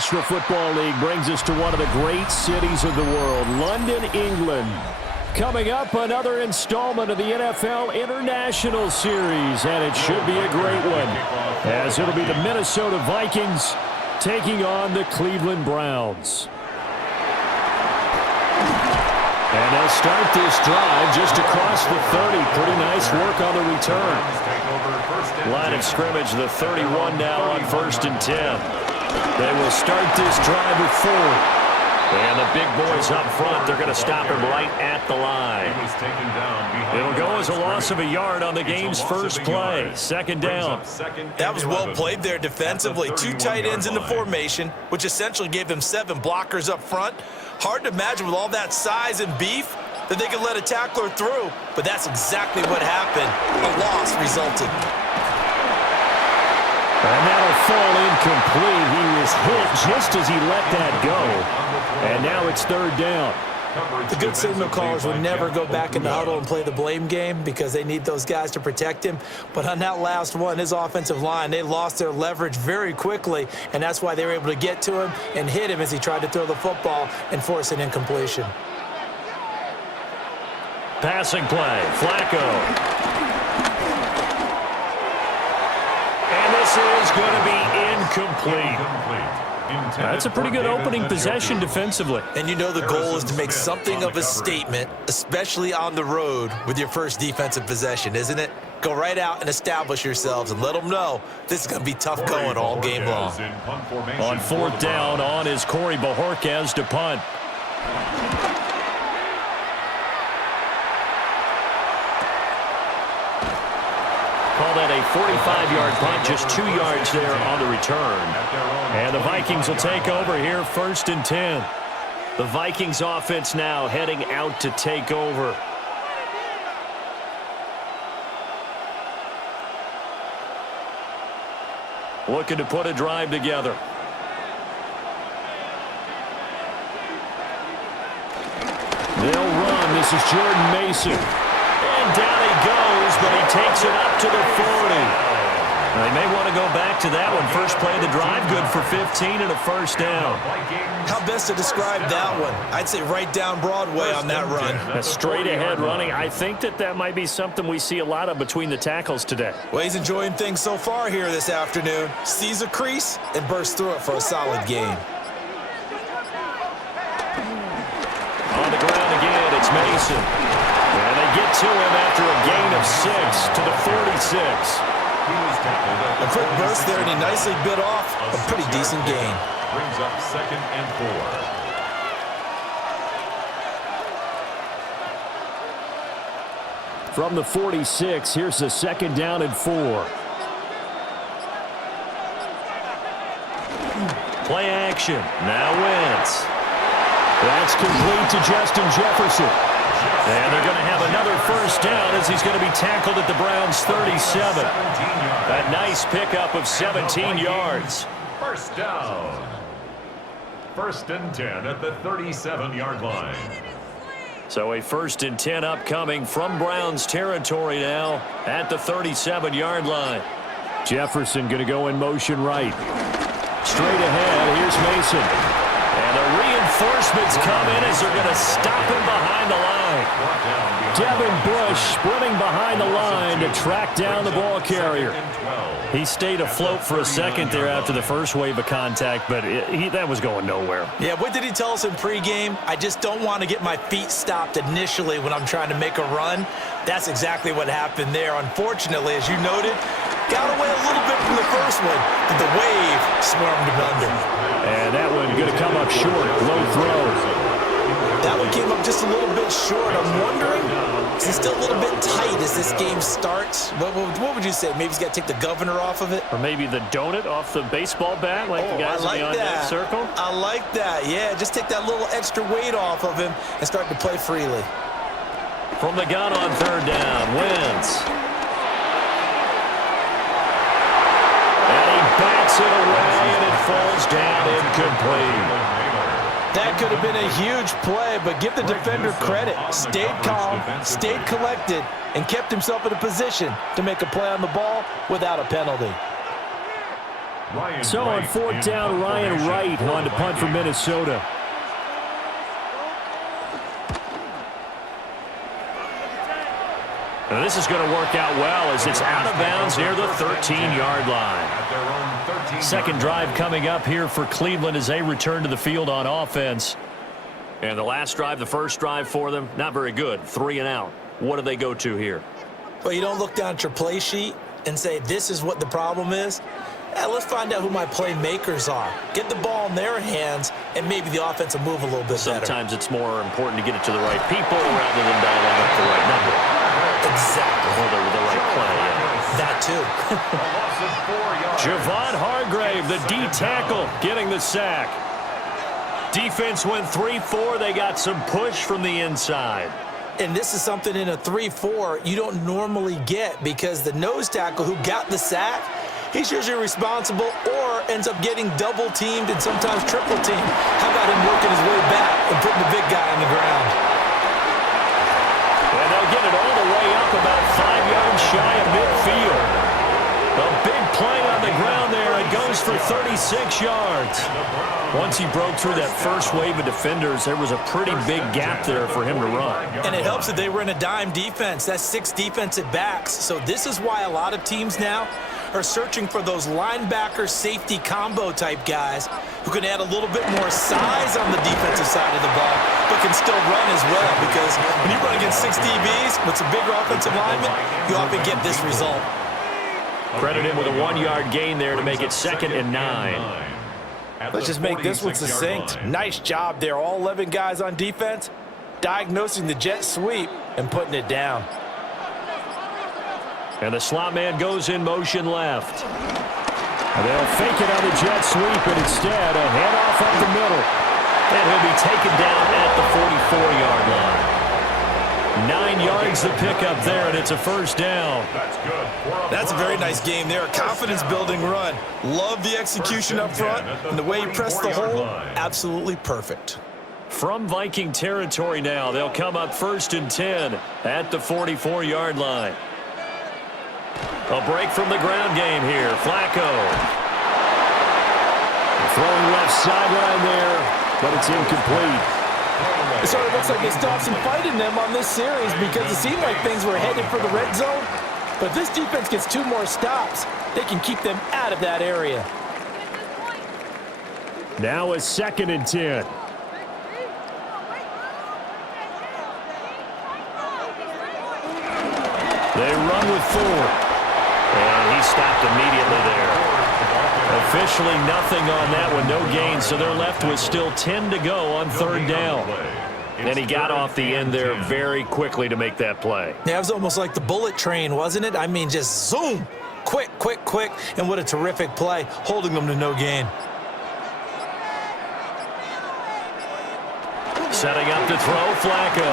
National Football League brings us to one of the great cities of the world, London, England. Coming up, another installment of the NFL International Series, and it should be a great one, as it'll be the Minnesota Vikings taking on the Cleveland Browns. And they'll start this drive just across the 30. Pretty nice work on the return. Line of scrimmage, the 31 now on 1st and 10. They will start this drive with 4. And the big boys up front, they're going to stop him right at the line. It'll go as a loss of a yard on the game's first play. 2nd down. That was well played there defensively. 2 tight ends in the formation, which essentially gave them 7 blockers up front. Hard to imagine with all that size and beef that they could let a tackler through, but that's exactly what happened. A loss resulted. And that'll fall incomplete. He was hit just as he let that go. And now it's 3rd down. The good signal callers would never go back in the huddle and play the blame game because they need those guys to protect him. But on that last one, his offensive line, they lost their leverage very quickly, and that's why they were able to get to him and hit him as he tried to throw the football and force an incompletion. Passing play, Flacco. And this is going to be incomplete. That's a pretty good opening possession defensively. And you know the goal is to make something of a statement, especially on the road with your first defensive possession, isn't it? Go right out and establish yourselves and let them know this is going to be tough going all game long. On 4th down, on is Corey Bojorquez to punt. Call that a 45-yard punt, just 2 yards there on the return. And the Vikings will take over here, 1st and 10. The Vikings offense now heading out to take over. Looking to put a drive together. They'll run. This is Jordan Mason. And down he goes, but he takes it up to the 40. They may want to go back to that one. First play of the drive, good for 15 and a 1st down. How best to describe that one? I'd say right down Broadway on that run. A straight-ahead running. I think that might be something we see a lot of between the tackles today. Well, he's enjoying things so far here this afternoon. Sees a crease and bursts through it for a solid gain. On the ground again, it's Mason. And they get to him after a gain of 6 to the 46. A quick burst there, and he nicely bit off a pretty decent gain. Brings up 2nd and 4. From the 46, here's the 2nd down and 4. Play action. Now Wentz. That's complete to Justin Jefferson. And they're going to have another 1st down as he's going to be tackled at the Browns' 37. A nice pickup of 17 yards. 1st down. 1st and 10 at the 37-yard line. So a 1st and 10 upcoming from Browns territory now at the 37-yard line. Jefferson going to go in motion right. Straight ahead, here's Mason. And the reinforcements come in as they're going to stop him behind the line. Devin Bush sprinting behind the line to track down the ball carrier. He stayed afloat for a second there after the first wave of contact, but that was going nowhere. Yeah, what did he tell us in pregame? I just don't want to get my feet stopped initially when I'm trying to make a run. That's exactly what happened there. Unfortunately, as you noted, got away a little bit from the first one, but the wave swarmed him under. And that one going to come up short. Low throw. That one came up just a little bit short. I'm wondering, is he still a little bit tight as this game starts? What would you say? Maybe he's got to take the governor off of it? Or maybe the donut off the baseball bat like the guys in the on-deck circle? I like that. Yeah, just take that little extra weight off of him and start to play freely. From the gun on 3rd down, Wentz. And he bats it away, and it falls down incomplete. That could have been a huge play, but give the defender credit. Stayed calm, stayed collected, and kept himself in a position to make a play on the ball without a penalty. So on fourth down, Ryan Wright on to punt for Minnesota. Now this is going to work out well as it's out of bounds near the 13-yard line. Second drive coming up here for Cleveland as they return to the field on offense. And the last drive, the first drive for them, not very good. 3 and out. What do they go to here? Well, you don't look down at your play sheet and say, this is what the problem is. Let's find out who my playmakers are. Get the ball in their hands, and maybe the offense will move a little bit better. Sometimes it's more important to get it to the right people rather than dialing up the right number. Exactly. Or the right play. That too. Javon Hargrave, the D tackle, getting the sack. Defense went 3-4. They got some push from the inside. And this is something in a 3-4 you don't normally get because the nose tackle who got the sack, he's usually responsible or ends up getting double teamed and sometimes triple teamed. How about him working his way back and putting the big guy on the ground? And they'll get it all the way up about 5 yards shy of midfield. A big play on the ground there. It goes for 36 yards. Once he broke through that first wave of defenders, there was a pretty big gap there for him to run. And it helps that they were in a dime defense. That's 6 defensive backs. So this is why a lot of teams now are searching for those linebacker safety combo type guys who can add a little bit more size on the defensive side of the ball, but can still run as well, because when you run against 6 DBs with some bigger offensive linemen, you often get this result. Credit him with a 1-yard gain there to make it 2nd and 9. Let's just make this one succinct. Nice job there. All 11 guys on defense, diagnosing the jet sweep and putting it down. And the slot man goes in motion left. And they'll fake it on the jet sweep, and instead a handoff up the middle. And he'll be taken down at the 44-yard line. 9 yards the pickup there, and it's a first down. That's a very nice game there. A confidence-building run. Love the execution up front, and the way he pressed the hole, absolutely perfect. From Viking territory now, they'll come up 1st and 10 at the 44-yard line. A break from the ground game here. Flacco. Throwing left sideline there, but it's incomplete. It sort of looks like they stopped some fight in them on this series because it seemed like things were headed for the red zone. But if this defense gets 2 more stops, they can keep them out of that area. Now a 2nd and 10. They run with 4. And he stopped immediately there. Officially nothing on that one, no gain, so they're left with still 10 to go on 3rd down. And he got off the end there very quickly to make that play. Yeah, it was almost like the bullet train, wasn't it? I mean, just zoom, quick, quick, quick, and what a terrific play, holding them to no gain. Setting up to throw, Flacco.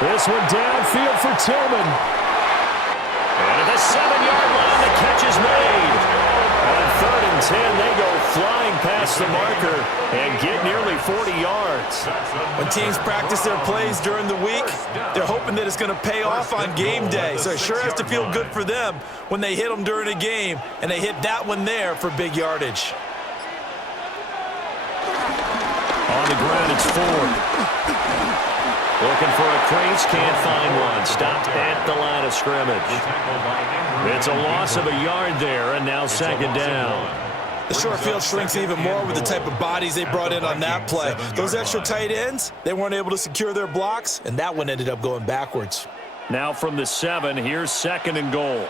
This one downfield for Tillman. And at the 7-yard line, the catch is made. On 3rd and 10, they go flying past the marker and get nearly 40 yards. When teams practice their plays during the week, they're hoping that it's going to pay off on game day. So it sure has to feel good for them when they hit them during a game, and they hit that one there for big yardage. On the ground, it's Ford. Looking for a crease, can't find one. Stopped at the line of scrimmage. It's a loss of a yard there, and now 2nd down. The short field shrinks even more with the type of bodies they brought in on that play. Those extra tight ends, they weren't able to secure their blocks, and that one ended up going backwards. Now from the 7, here's 2nd and goal.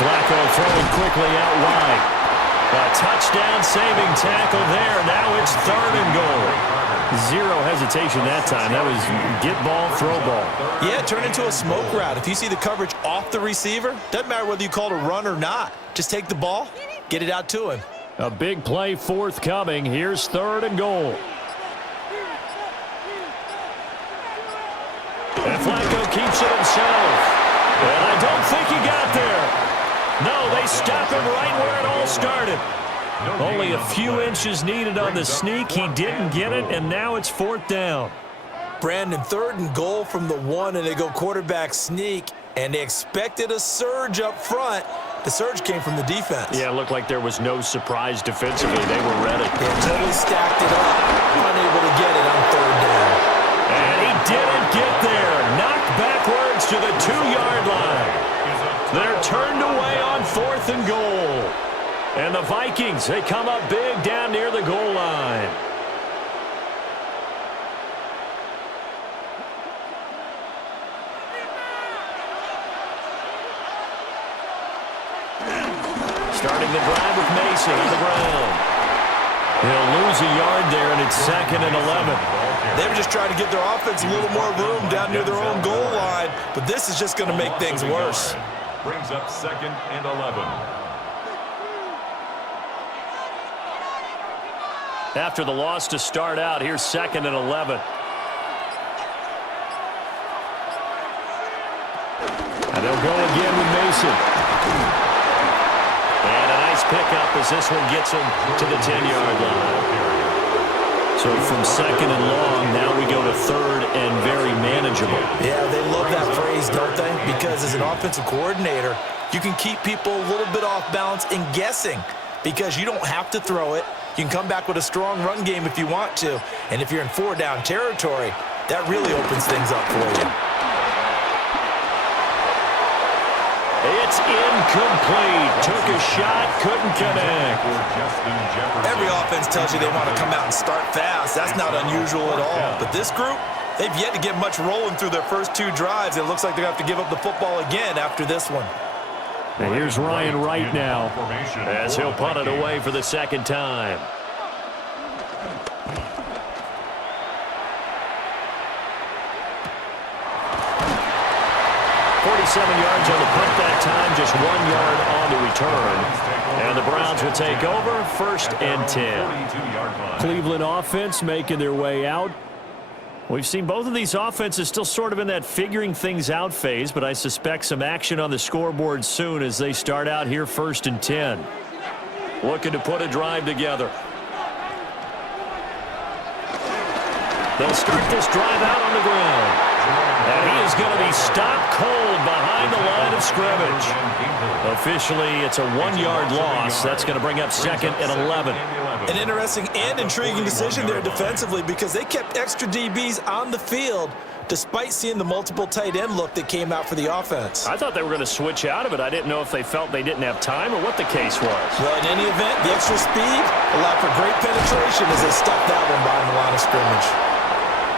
Flacco throwing quickly out wide. A touchdown-saving tackle there. Now it's 3rd and goal. 0 hesitation that time. That was get ball, throw ball. Yeah, turn into a smoke route. If you see the coverage off the receiver, doesn't matter whether you call it a run or not. Just take the ball, get it out to him. A big play forthcoming. Here's 3rd and goal. And Flacco keeps it himself. And I don't think he got there. No, they stop him right where it all started. Only a few inches needed on the sneak. He didn't get it, and now it's 4th down. Brandon, 3rd and goal from the 1, and they go quarterback sneak. and they expected a surge up front. The surge came from the defense. Yeah, it looked like there was no surprise defensively. They were ready. They totally stacked it up, unable to get it on third down. And he didn't get there. Knocked backwards to the 2-yard line. They're turned away on 4th and goal. And the Vikings, they come up big down near the goal line. Starting the drive with Mason on the ground. He'll lose a yard there, and it's 2nd and 11. They were just trying to get their offense a little more room down near their own goal line, but this is just going to make things worse. Brings up 2nd and 11. After the loss to start out, here's 2nd and 11. And they'll go again with Mason. And a nice pickup as this one gets him to the 10-yard line. So from 2nd and long, now we go to 3rd and very manageable. Yeah, they love that phrase, don't they? Because as an offensive coordinator, you can keep people a little bit off balance and guessing because you don't have to throw it. You can come back with a strong run game if you want to. And if you're in 4-down territory, that really opens things up for you. It's incomplete. Took a shot, couldn't connect. Every offense tells you they want to come out and start fast. That's not unusual at all. But this group, they've yet to get much rolling through their first 2 drives. It looks like they're going to have to give up the football again after this one. And here's Ryan Wright now as he'll punt it away for the 2nd time. Yards on the punt that time, just 1 yard on the return. And the Browns will take over, 1st and 10. Cleveland offense making their way out. We've seen both of these offenses still sort of in that figuring things out phase, but I suspect some action on the scoreboard soon as they start out here 1st and 10. Looking to put a drive together. They'll start this drive out on the ground. And he is going to be stopped cold behind the line of scrimmage. Officially, it's a 1-yard loss. That's going to bring up 2nd and 11. An interesting and intriguing decision there defensively because they kept extra DBs on the field despite seeing the multiple tight end look that came out for the offense. I thought they were going to switch out of it. I didn't know if they felt they didn't have time or what the case was. Well, in any event, the extra speed allowed for great penetration as they stuffed that one behind the line of scrimmage.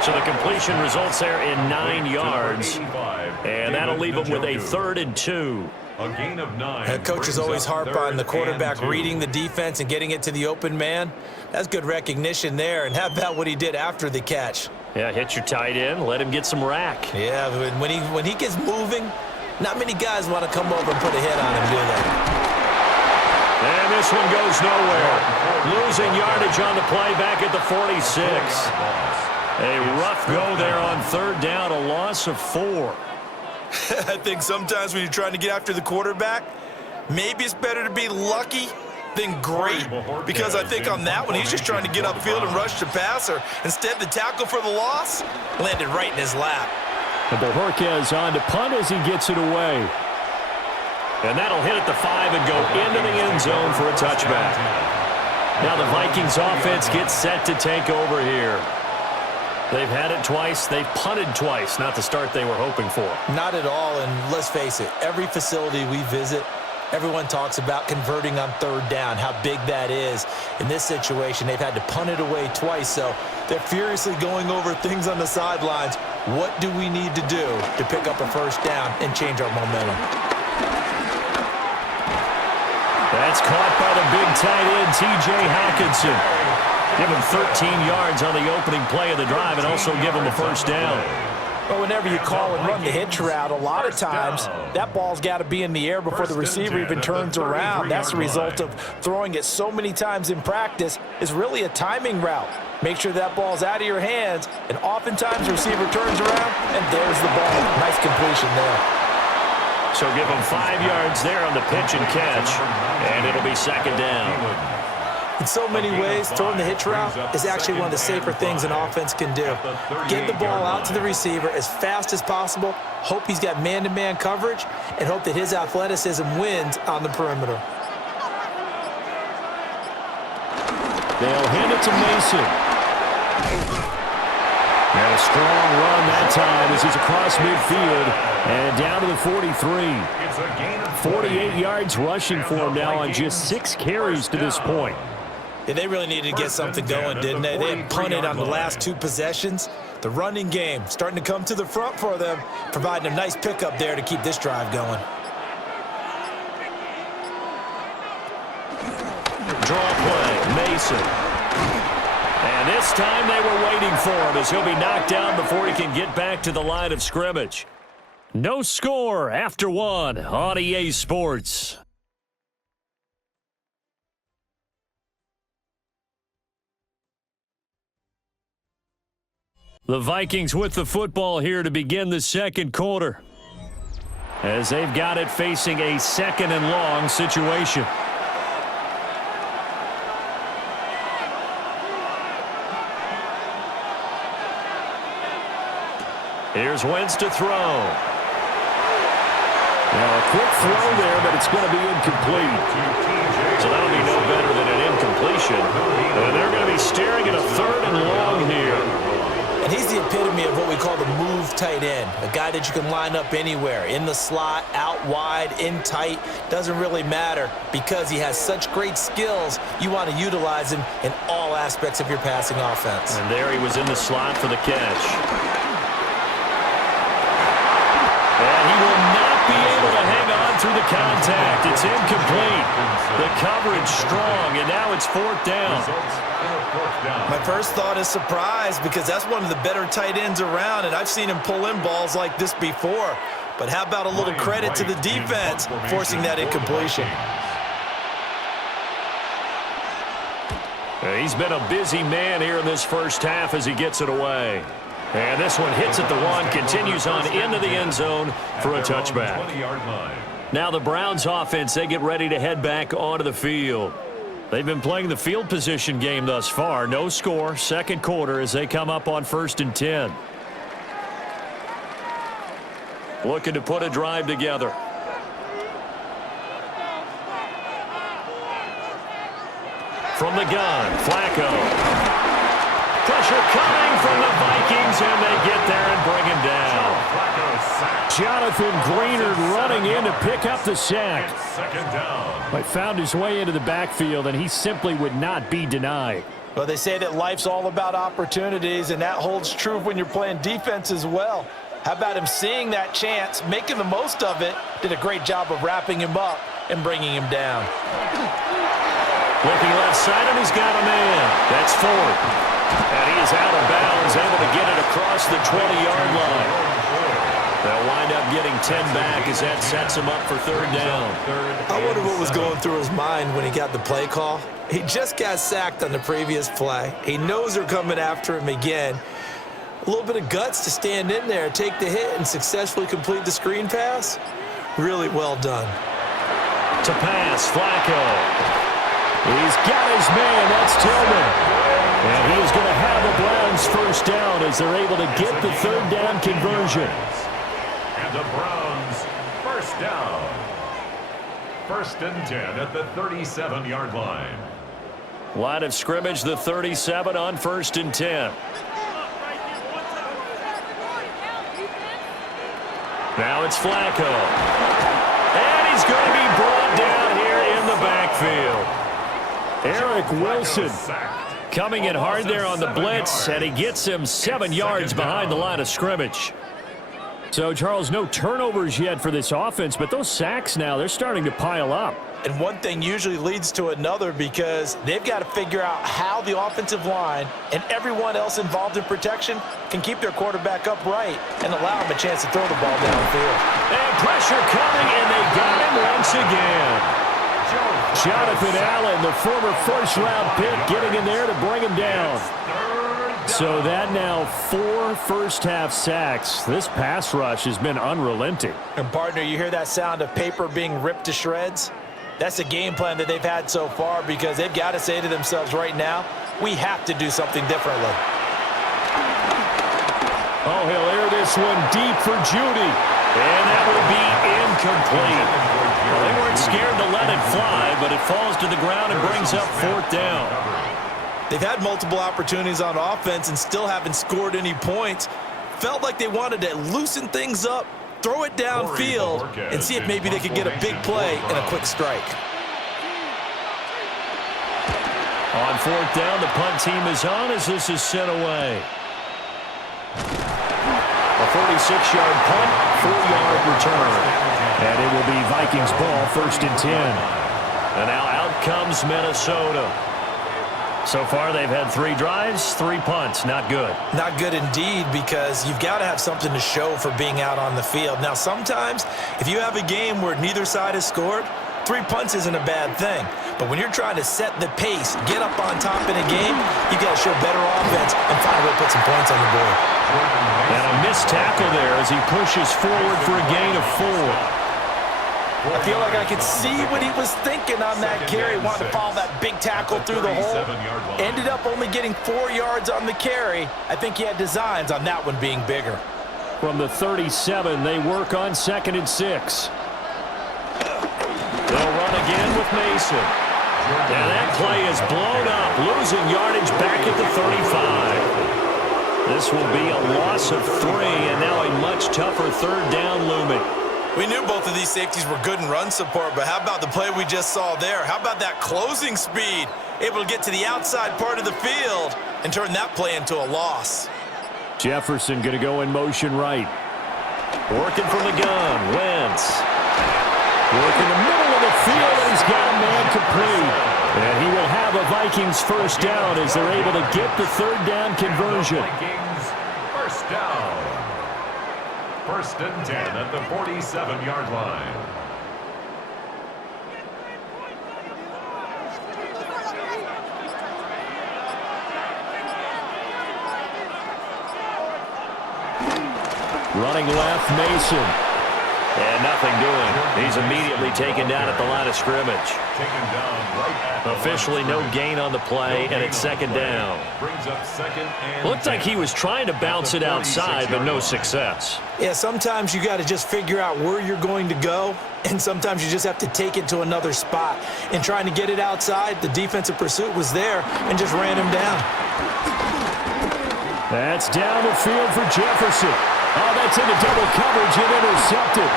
So the completion results there in 9 yards, and that'll leave them with a 3rd and 2. A gain of 9. And coaches always harp on the quarterback reading the defense and getting it to the open man. That's good recognition there. And how about what he did after the catch? Yeah, hit your tight end, let him get some rack. Yeah, when he gets moving, not many guys want to come over and put a hit on him, do they? And this one goes nowhere. Losing yardage on the play back at the 46. A rough go there on 3rd down, a loss of 4. I think sometimes when you're trying to get after the quarterback, maybe it's better to be lucky than great. Because I think on that one, he's just trying to get upfield and rush the passer. Instead, the tackle for the loss landed right in his lap. And Bojorquez on to punt as he gets it away. And that'll hit at the 5 and go into the end zone for a touchback. Now the Vikings offense gets set to take over here. They've had it twice. They've punted twice. Not the start they were hoping for. Not at all, and let's face it, every facility we visit, everyone talks about converting on 3rd down, how big that is. In this situation, they've had to punt it away twice, so they're furiously going over things on the sidelines. What do we need to do to pick up a 1st down and change our momentum? That's caught by the big tight end, T.J. Hockenson. Give him 13 yards on the opening play of the drive and also give him a 1st down. Well, whenever you call and run the hitch route, a lot of times that ball's got to be in the air before the receiver even turns around. That's the result of throwing it so many times in practice. Is really a timing route. Make sure that ball's out of your hands, and oftentimes the receiver turns around, and there's the ball. Nice completion there. So give him 5 yards there on the pitch and catch, and it'll be 2nd down. In so many ways, throwing the hitch route is actually one of the safer things an offense can do. Get the ball out to the receiver as fast as possible, hope he's got man-to-man coverage, and hope that his athleticism wins on the perimeter. They'll hand it to Mason. And a strong run that time as he's across midfield and down to the 43. 48 yards rushing for him now on just 6 carries to this point. Yeah, they really needed to get something going, didn't they? They had punted on the last 2 possessions. The running game starting to come to the front for them, providing a nice pickup there to keep this drive going. Draw play, Mason. And this time they were waiting for him as he'll be knocked down before he can get back to the line of scrimmage. No score after 1 on EA Sports. The Vikings with the football here to begin the second quarter, as they've got it facing a 2nd and long situation. Here's Wentz to throw. Now a quick throw there, but it's going to be incomplete. So that'll be no better than an incompletion. And they're going to be staring at a 3rd and long here. And he's the epitome of what we call the move tight end, a guy that you can line up anywhere, in the slot, out wide, in tight, doesn't really matter because he has such great skills. You want to utilize him in all aspects of your passing offense. And there he was in the slot for the catch. And he will not be able to hang on through the contact. It's incomplete. The coverage strong, and now it's 4th down. My first thought is surprise because that's one of the better tight ends around, and I've seen him pull in balls like this before. But how about a little credit to the defense forcing that incompletion? He's been a busy man here in this first half as he gets it away. And this one hits at the 1, continues on into the end zone for a touchback. Now the Browns offense, they get ready to head back onto the field. They've been playing the field position game thus far. No score, second quarter as they come up on 1st and 10. Looking to put a drive together. From the gun, Flacco. Pressure coming from the Vikings, and they get there and bring him down. Jonathan Greenard running in to pick up the sack. But found his way into the backfield, and he simply would not be denied. Well, they say that life's all about opportunities, and that holds true when you're playing defense as well. How about him seeing that chance, making the most of it, did a great job of wrapping him up and bringing him down. Looking left side, and he's got a man. That's Ford. And he is out of bounds, able to get it across the 20-yard line. They'll wind up getting 10 back as that sets him up for 3rd down. I wonder what was going through his mind when he got the play call. He just got sacked on the previous play. He knows they're coming after him again. A little bit of guts to stand in there, take the hit, and successfully complete the screen pass. Really well done. To pass, Flacco. He's got his man. That's Tillman. And he is going to have the Browns 1st down as they're able to get the 3rd down conversion. And the Browns 1st down. 1st and 10 at the 37-yard line. Line of scrimmage, the 37 on 1st and 10. Now it's Flacco. And he's going to be brought down here in the backfield. Eric Wilson coming in hard there on the blitz, and he gets him 7 yards behind the line of scrimmage. So, Charles, no turnovers yet for this offense, but those sacks now, they're starting to pile up. And one thing usually leads to another because they've got to figure out how the offensive line and everyone else involved in protection can keep their quarterback upright and allow him a chance to throw the ball downfield. And pressure coming, and they got him once again. Jonathan Allen, the former 1st-round pick, getting in there to bring him down. So that now 4 first-half sacks. This pass rush has been unrelenting. And, partner, you hear that sound of paper being ripped to shreds? That's the game plan that they've had so far because they've got to say to themselves right now, we have to do something differently. Oh, he'll air this one deep for Judy. And that will be incomplete. Well, they weren't scared to let it fly, but it falls to the ground and brings up 4th down. They've had multiple opportunities on offense and still haven't scored any points. Felt like they wanted to loosen things up, throw it downfield, and see if maybe they could get a big play and a quick strike. On 4th down, the punt team is on as this is sent away. A 46-yard punt, 4-yard return. And it will be Vikings ball, 1st and 10. And now out comes Minnesota. So far, they've had 3 drives, 3 punts. Not good. Not good indeed, because you've got to have something to show for being out on the field. Now, sometimes, if you have a game where neither side has scored, 3 punts isn't a bad thing. But when you're trying to set the pace, get up on top in a game, you got to show better offense and find a way to put some points on the board. And a missed tackle there as he pushes forward for a gain of 4. I feel like I could see what he was thinking on that carry. Wanted to follow that big tackle through the hole. Ended up only getting 4 yards on the carry. I think he had designs on that one being bigger. From the 37, they work on 2nd and 6. They'll run again with Mason. And that play is blown up, losing yardage back at the 35. This will be a loss of 3, and now a much tougher 3rd down looming. We knew both of these safeties were good in run support, but how about the play we just saw there? How about that closing speed? Able to get to the outside part of the field and turn that play into a loss. Jefferson going to go in motion right. Working from the gun, Wentz. Working the middle of the field, and he's got a man complete. And he will have a Vikings 1st down as they're able to get the 3rd down conversion. Vikings 1st down. 1st and 10 at the 47-yard line. Running left, Mason. And nothing doing. He's immediately taken down at the line of scrimmage. Officially no gain on the play, and it's 2nd down. Looked like he was trying to bounce it outside, but no success. Yeah, sometimes you got to just figure out where you're going to go, and sometimes you just have to take it to another spot. And trying to get it outside, the defensive pursuit was there and just ran him down. That's down the field for Jefferson. Oh, that's into double coverage and intercepted.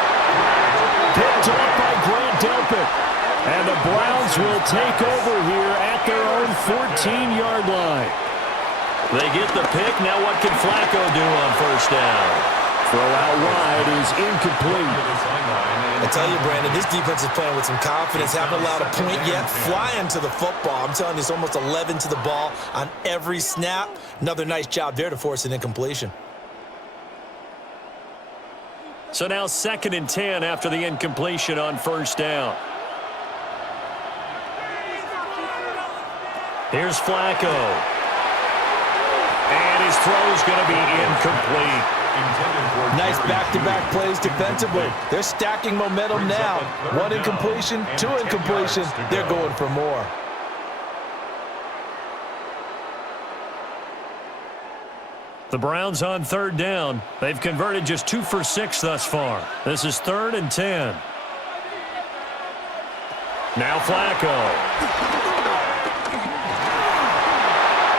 Picked up by Grant Delpit. And the Browns will take over here at their own 14-yard line. They get the pick. Now what can Flacco do on 1st down? Throw out wide is incomplete. I tell you, Brandon, this defense is playing with some confidence. Haven't allowed a point yet. Flying to the football. I'm telling you, it's almost 11 to the ball on every snap. Another nice job there to force an incompletion. So now 2nd and 10 after the incompletion on 1st down. Here's Flacco. And his throw is going to be incomplete. Nice back-to-back plays defensively. They're stacking momentum now. 1 incompletion, 2 incompletion. They're going for more. The Browns on 3rd down. They've converted just 2 for 6 thus far. This is 3rd and 10. Now Flacco.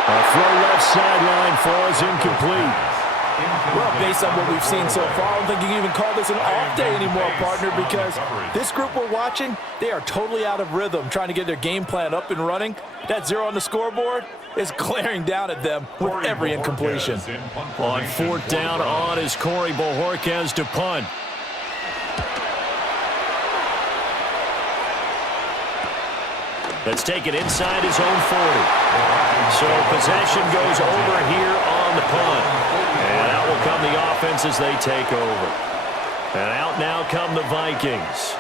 A throw left sideline falls incomplete. Well, based on what we've seen so far, I don't think you can even call this an off day anymore, partner, because this group we're watching, they are totally out of rhythm, trying to get their game plan up and running. That 0 on the scoreboard is glaring down at them with every incompletion. On 4th down on is Corey Bojorquez to punt. That's taken inside his own 40. So possession goes over here on the punt. And out will come the offense as they take over. And out now come the Vikings.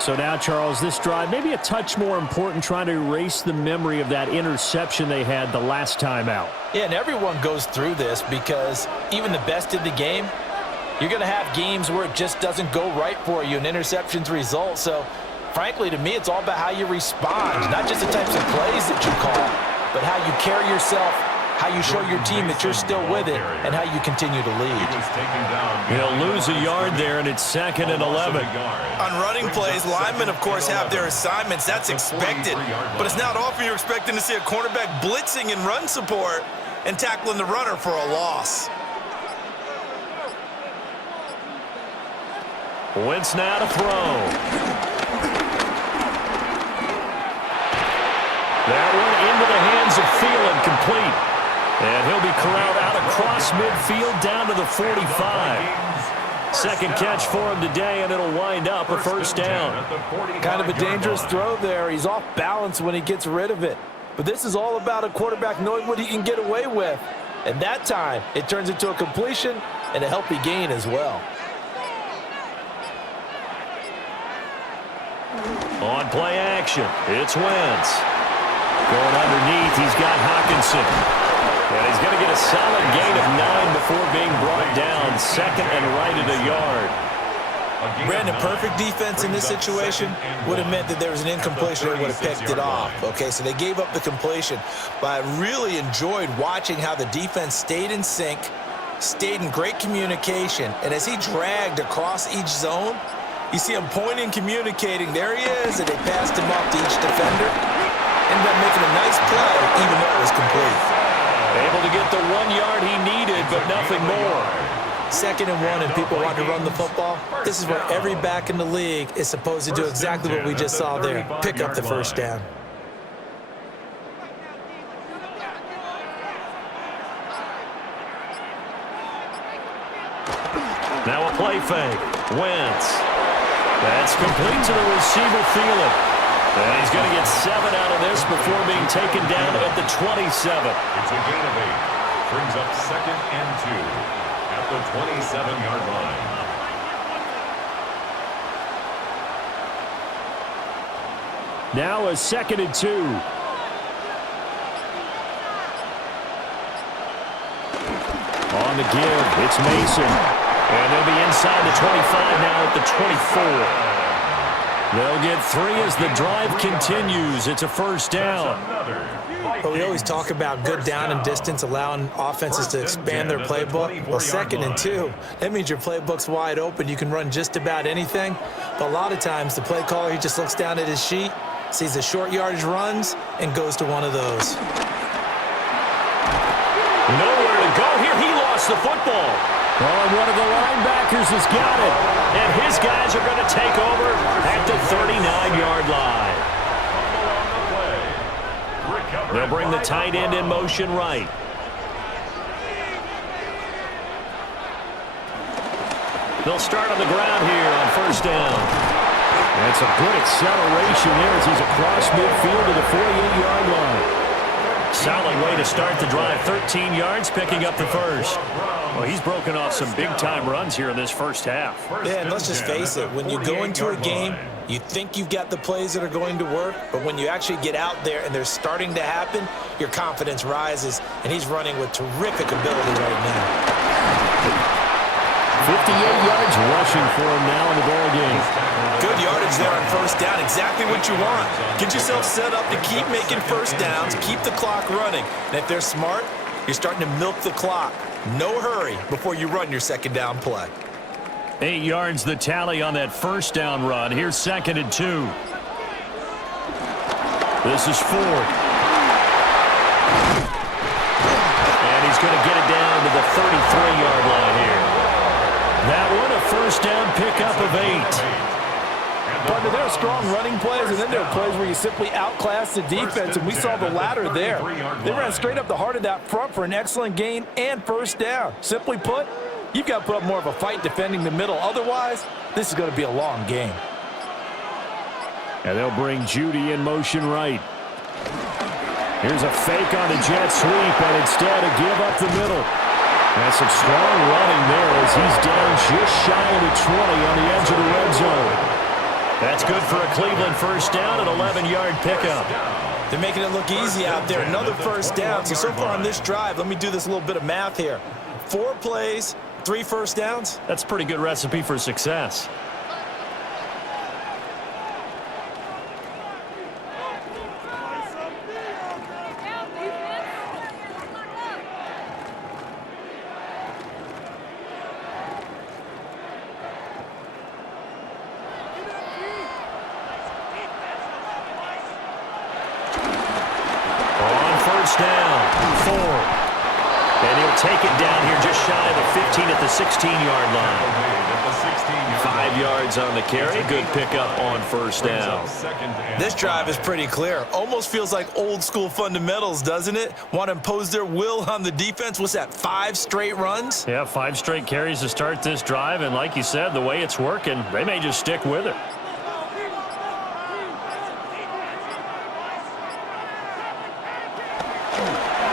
So now, Charles, this drive maybe a touch more important, trying to erase the memory of that interception they had the last time out. Yeah, and everyone goes through this because even the best in the game, you're going to have games where it just doesn't go right for you and interceptions result. So frankly, to me, it's all about how you respond, not just the types of plays that you call, but how you carry yourself, how you show your team that you're still with it, and how you continue to lead. He'll lose a yard there, and it's 2nd and 11. On running plays, linemen, of course, have their assignments. That's expected. But it's not often you're expecting to see a cornerback blitzing in run support and tackling the runner for a loss. Wentz now to throw. That one into the hands of Thielen, complete. And he'll be corralled out across midfield down to the 45. Second catch for him today, and it'll wind up a first down. Kind of a dangerous throw there. He's off balance when he gets rid of it. But this is all about a quarterback knowing what he can get away with. And that time, it turns into a completion and a healthy gain as well. On play action, it's Wentz. Going underneath, he's got Hockenson. And he's going to get a solid gain of 9 before being brought down. 2nd and right at a yard. Brandon, perfect defense in this situation would have meant that there was an incompletion and would have picked it off. Okay, so they gave up the completion. But I really enjoyed watching how the defense stayed in sync, stayed in great communication, and as he dragged across each zone, you see him pointing, communicating. There he is, and they passed him off to each defender. Ended up making a nice play, even though it was complete. Able to get the 1 yard he needed, but nothing more. 2nd and 1, and people want to run the football. This is where every back in the league is supposed to do exactly what we just saw there. Pick up the first down. Now a play fake. Wentz. That's complete to the receiver, Thielen. And he's going to get 7 out of this before being taken down at the 27. It's a gain of 8. Brings up 2nd and 2 at the 27-yard line. Now a 2nd and 2. On the give, it's Mason. And they'll be inside the 25 now at the 24. They'll get 3 as the drive continues. It's a first down. But we always talk about good down and distance, allowing offenses to expand their playbook. Well, 2nd and 2, that means your playbook's wide open. You can run just about anything. But a lot of times, the play caller, he just looks down at his sheet, sees the short yardage runs, and goes to one of those. Nowhere to go here. He lost the football. Well, and one of the linebackers has got it. And his guys are going to take over at the 39-yard line. They'll bring the tight end in motion right. They'll start on the ground here on first down. That's a good acceleration there as he's across midfield to the 48-yard line. Solid way to start the drive. 13 yards, picking up the first. Well, he's broken off some big-time runs here in this first half. Yeah, and let's just face it. When you go into a game, you think you've got the plays that are going to work, but when you actually get out there and they're starting to happen, your confidence rises, and he's running with terrific ability right now. 58 yards rushing for him now in the ball game. Good yardage there on first down. Exactly what you want. Get yourself set up to keep making first downs, keep the clock running. And if they're smart, you're starting to milk the clock. No hurry before you run your 2nd down play. 8 yards the tally on that first down run. Here's 2nd and 2. This is 4th. And he's going to get it down to the 33-yard line here. That one a first down pickup of 8. Partner, there are strong running plays, and then there are plays where you simply outclass the defense, and we saw the latter there. They ran straight up the heart of that front for an excellent gain and first down. Simply put, you've got to put up more of a fight defending the middle. Otherwise, this is going to be a long game. And they'll bring Judy in motion right. Here's a fake on the jet sweep, and instead a give up the middle. That's some strong running there as he's down just shy of the 20 on the edge of the red zone. That's good for a Cleveland first down, an 11-yard pickup. They're making it look easy out there. Another first down. So far on this drive, let me do this little bit of math here. 4 plays, 3 first downs. That's a pretty good recipe for success. first down. 4. And he'll take it down here just shy of the 15 at the 16-yard line. 5 yards on the carry. Good pickup on first down. This drive is pretty clear. Almost feels like old school fundamentals, doesn't it? Want to impose their will on the defense. What's that, 5 straight runs? Yeah, 5 straight carries to start this drive. And like you said, the way it's working, they may just stick with it.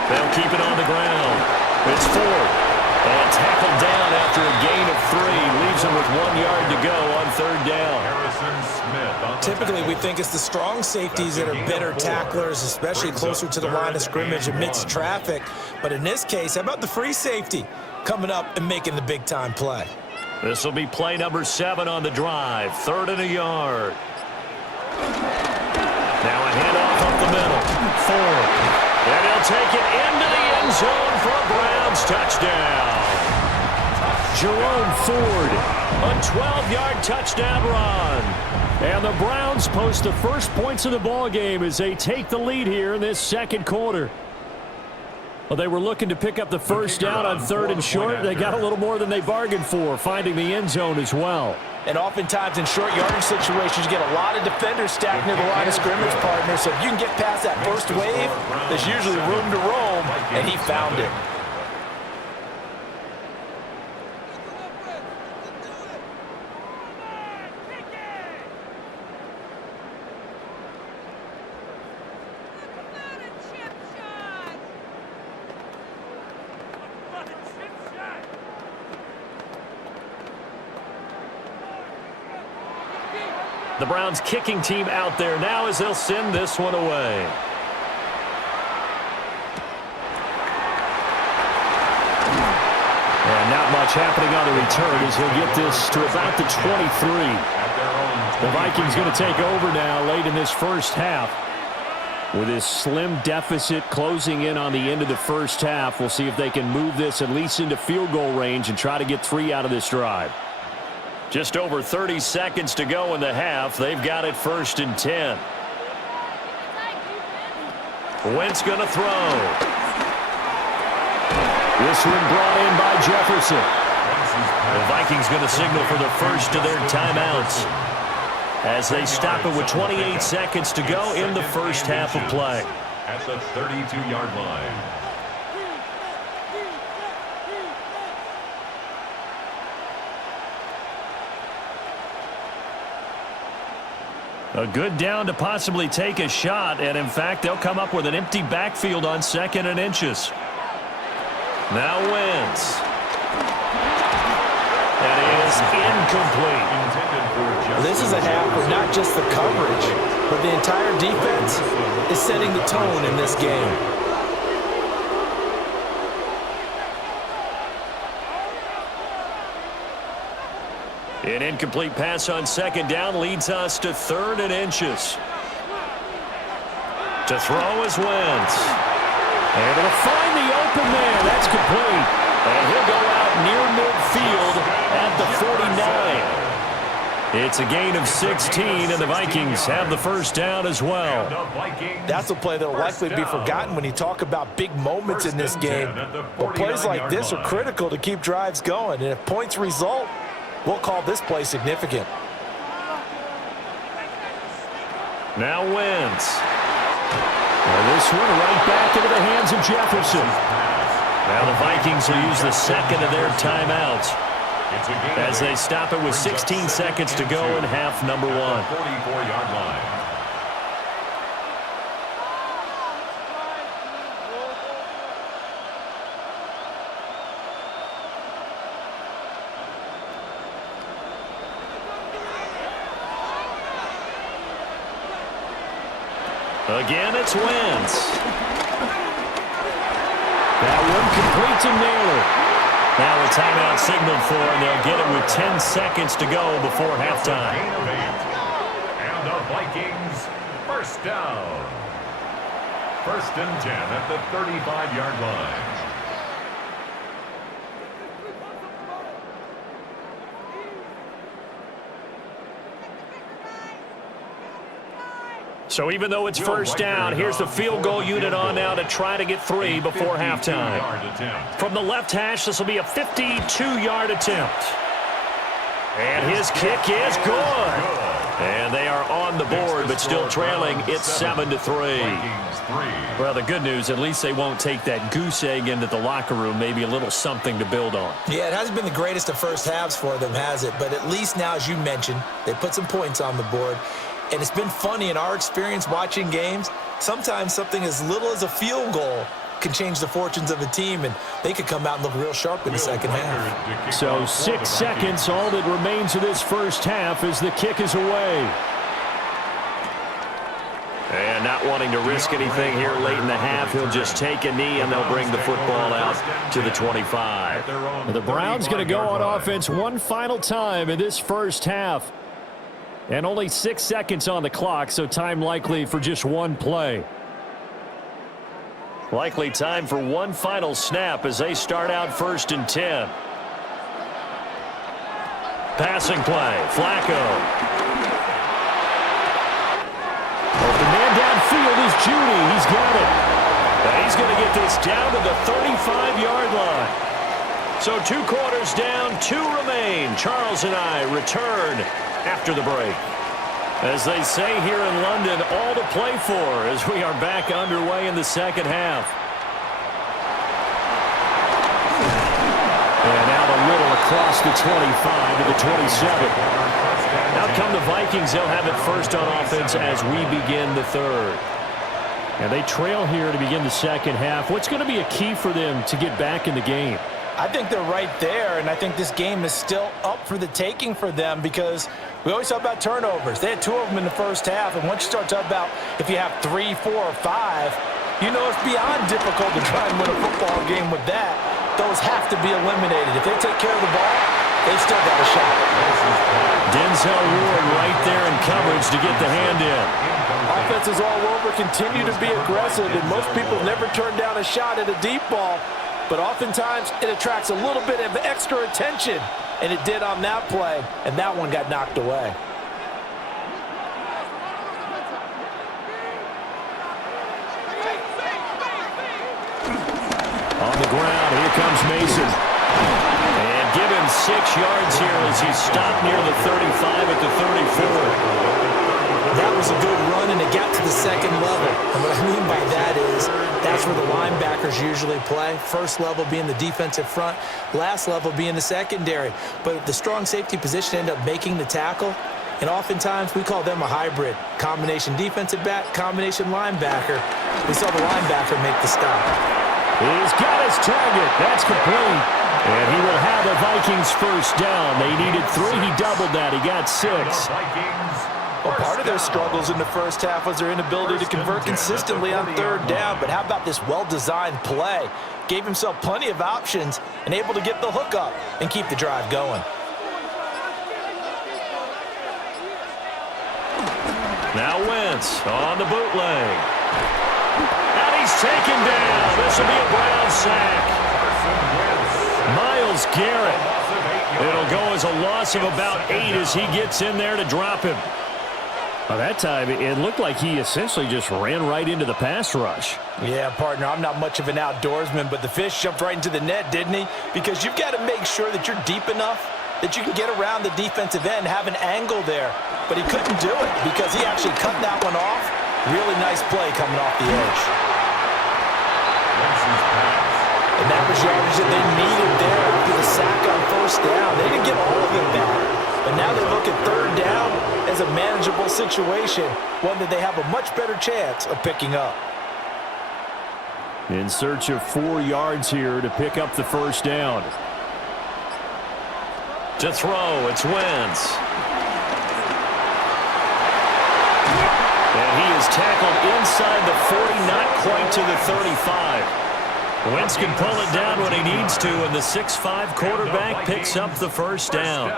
They'll keep it on the ground. It's 4. And tackled down after a gain of 3. Leaves him with 1 yard to go on third down. Typically, we think it's the strong safeties that are better tacklers, especially closer to the line of scrimmage amidst traffic. But in this case, how about the free safety coming up and making the big-time play? This will be play number 7 on the drive. 3rd and a yard. Now a handoff up the middle. 4. And he'll take it into the end zone for a Browns touchdown. Jerome Ford, a 12-yard touchdown run. And the Browns post the first points of the ball game as they take the lead here in this second quarter. Well, they were looking to pick up the first down on 3rd and short. They got a little more than they bargained for, finding the end zone as well. And oftentimes in short yardage situations, you get a lot of defenders stacked near the line of scrimmage, partner. So if you can get past that first wave, there's usually room to roam, and he found it. The Browns kicking team out there now as they'll send this one away. And not much happening on the return as he'll get this to about the 23. The Vikings going to take over now late in this first half. With this slim deficit closing in on the end of the first half, we'll see if they can move this at least into field goal range and try to get 3 out of this drive. Just over 30 seconds to go in the half. They've got it 1st and 10. Wentz going to throw. This one brought in by Jefferson. The Vikings going to signal for the first of their timeouts as they stop it with 28 seconds to go in the first half of play. At the 32-yard line. A good down to possibly take a shot, and in fact, they'll come up with an empty backfield on 2nd and inches. Now Wentz. That is incomplete. This is a half where not just the coverage, but the entire defense is setting the tone in this game. An incomplete pass on 2nd down leads us to 3rd and inches. To throw is Wentz. Able to find the open man. That's complete. And he'll go out near midfield at the 49. It's a gain of 16, and the Vikings have the first down as well. That's a play that will likely be forgotten when you talk about big moments in this game. But plays like this are critical to keep drives going. And if points result, we'll call this play significant. Now Wentz. Well, this one right back into the hands of Jefferson. Now the Vikings will use the second of their timeouts as they stop it with 16 seconds to go in half number 1. 44-yard line. Again, it's Wentz. That one complete to Naylor. Now a timeout signaled for, and they'll get it with 10 seconds to go before halftime. And the Vikings first down. 1st and 10 at the 35-yard line. So even though it's first down, here's the field goal unit on now to try to get 3 before halftime. From the left hash, this will be a 52-yard attempt. And his kick is good. And they are on the board, but still trailing. It's 7-3. Well, the good news, at least they won't take that goose egg into the locker room. Maybe a little something to build on. Yeah, it hasn't been the greatest of first halves for them, has it? But at least now, as you mentioned, they put some points on the board. And it's been funny in our experience watching games. Sometimes something as little as a field goal can change the fortunes of a team, and they could come out and look real sharp in the second half. So 6 seconds, all that remains of this first half as the kick is away. And not wanting to risk anything here late in the half, he'll just take a knee, and they'll bring the football out to the 25. The Browns going to go on offense one final time in this first half. And only 6 seconds on the clock, so time likely for just one play. Likely time for one final snap as they start out 1st and 10. Passing play, Flacco. The man downfield is Judy. He's got it. And he's going to get this down to the 35-yard line. So 2 quarters down, 2 remain. Charles and I return after the break. As they say here in London, all to play for as we are back underway in the second half. And out a little across the 25 to the 27. Out come the Vikings. They'll have it first on offense as we begin the third. And they trail here to begin the second half. What's going to be a key for them to get back in the game? I think they're right there, and I think this game is still up for the taking for them because we always talk about turnovers. They had 2 of them in the first half, and once you start talking about if you have 3, 4, or 5, you know it's beyond difficult to try and win a football game with that. Those have to be eliminated. If they take care of the ball, they still got a shot. Denzel Ward right there in coverage to get the hand in. Offenses all over continue to be aggressive, and most people never turn down a shot at a deep ball. But oftentimes, it attracts a little bit of extra attention, and it did on that play, and that one got knocked away. On the ground, here comes Mason. And give him 6 yards here as he's stopped near the 35 at the 34. That was a good run, and it got to the second level. And what I mean by that is that's where the linebackers usually play. First level being the defensive front, last level being the secondary. But the strong safety position ended up making the tackle, and oftentimes we call them a hybrid. Combination defensive back, combination linebacker. We saw the linebacker make the stop. He's got his target. That's complete. And he will have the Vikings first down. They needed 3. He doubled that. He got 6. Well, part of their struggles in the first half was their inability to convert consistently on 3rd down. But how about this well-designed play? Gave himself plenty of options and able to get the hook up and keep the drive going. Now Wentz on the bootleg. And he's taken down. This will be a Brown sack. Myles Garrett. It'll go as a loss of about 8 as he gets in there to drop him. Well, that time, it looked like he essentially just ran right into the pass rush. Yeah, partner, I'm not much of an outdoorsman, but the fish jumped right into the net, didn't he? Because you've got to make sure that you're deep enough that you can get around the defensive end, have an angle there. But he couldn't do it because he actually cut that one off. Really nice play coming off the edge. And that was yardage that they needed there after the sack on 1st down. They didn't get all of it back. But now they look at 3rd down as a manageable situation, one that they have a much better chance of picking up. In search of 4 yards here to pick up the first down. To throw, it's Wentz. And he is tackled inside the 40, not quite to the 35. Wentz can pull it down when he needs to, and the 6'5" quarterback picks up the first down.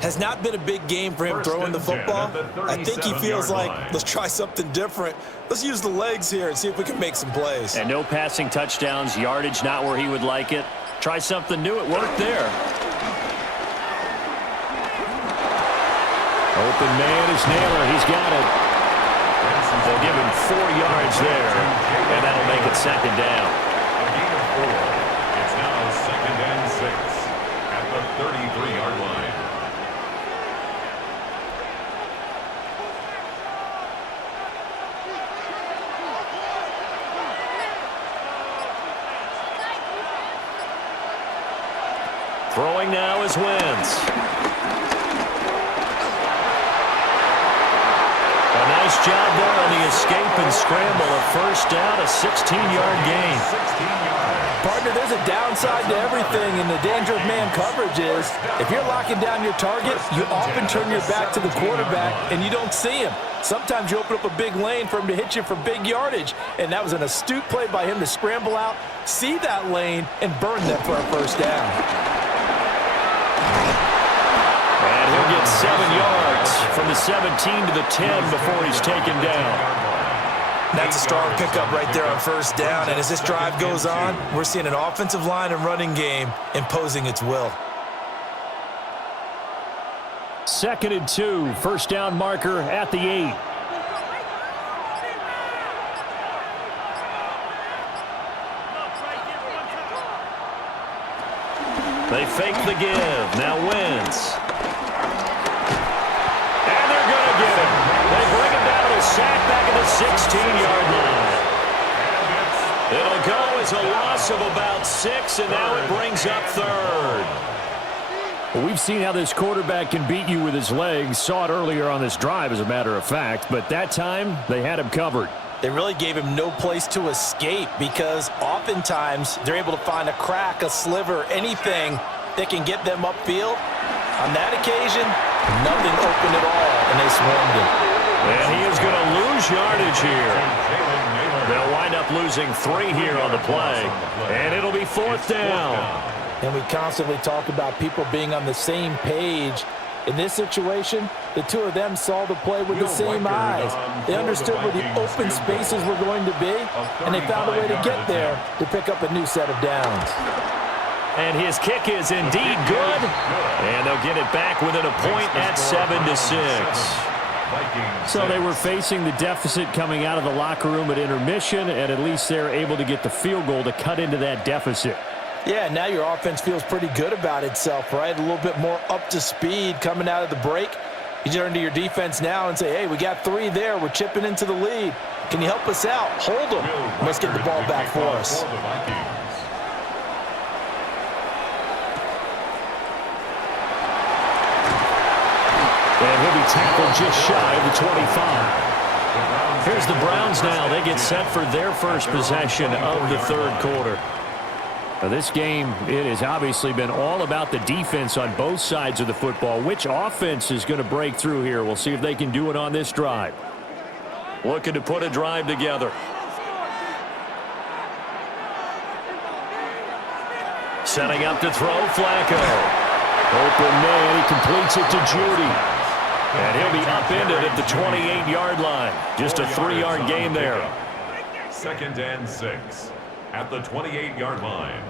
Has not been a big game for him throwing the football. I think he feels like, let's try something different. Let's use the legs here and see if we can make some plays. And no passing touchdowns, yardage not where he would like it. Try something new, it worked there. Open man is Naylor, he's got it. They'll give him 4 yards there, and that'll make it second down. A gain of 4. It's now 2nd and 6 at the 33-yard line. Throwing now is Wentz. A nice job there on the escape and scramble. A first down, a 16-yard gain. 16 yards. Partner, there's a downside to everything, and the danger of man coverage is if you're locking down your target, you often turn your back to the quarterback, and you don't see him. Sometimes you open up a big lane for him to hit you for big yardage, and that was an astute play by him to scramble out, see that lane, and burn them for a first down. And he'll get 7 yards from the 17 to the 10 before he's taken down. That's a strong pickup right there on first down. And as this drive goes on, we're seeing an offensive line and running game imposing its will. 2nd and 2, first down marker at the 8. They fake the give. Now Wentz. And they're going to get him. They bring him down to a sack back at the 16-yard line. It'll go as a loss of about 6, and now it brings up 3rd. Well, we've seen how this quarterback can beat you with his legs. Saw it earlier on this drive, as a matter of fact. But that time, they had him covered. They really gave him no place to escape because oftentimes they're able to find a crack, a sliver, anything that can get them upfield. On that occasion, nothing open at all, and they swarmed him. And he is going to lose yardage here. They'll wind up losing 3 here on the play, and it'll be 4th down. And we constantly talk about people being on the same page. In this situation, the two of them saw the play with the same eyes. They understood where the open spaces were going to be, and they found a way to get there to pick up a new set of downs. And his kick is indeed good, and they'll get it back within a point at 7-6. So they were facing the deficit coming out of the locker room at intermission, and at least they're able to get the field goal to cut into that deficit. Yeah, now your offense feels pretty good about itself, right? A little bit more up to speed coming out of the break. You turn to your defense now and say, hey, we got 3 there. We're chipping into the lead. Can you help us out? Hold them. Let's get the ball back for us. And he'll be tackled just shy of the 25. Here's the Browns now. They get set for their first possession of the 3rd quarter. Now, this game, it has obviously been all about the defense on both sides of the football. Which offense is going to break through here? We'll see if they can do it on this drive. Looking to put a drive together. Setting up to throw, Flacco. Open man, he completes it to Judy. And he'll be upended at the 28-yard line. Just a 3-yard gain there. 2nd and 6 at the 28-yard line.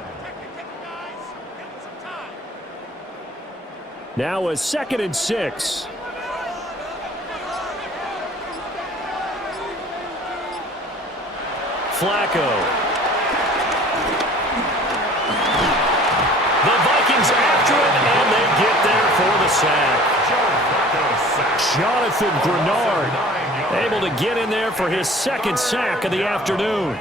Now a 2nd and 6. Flacco. The Vikings after it, and they get there for the sack. Jonathan Grenard able to get in there for his 2nd sack of the afternoon.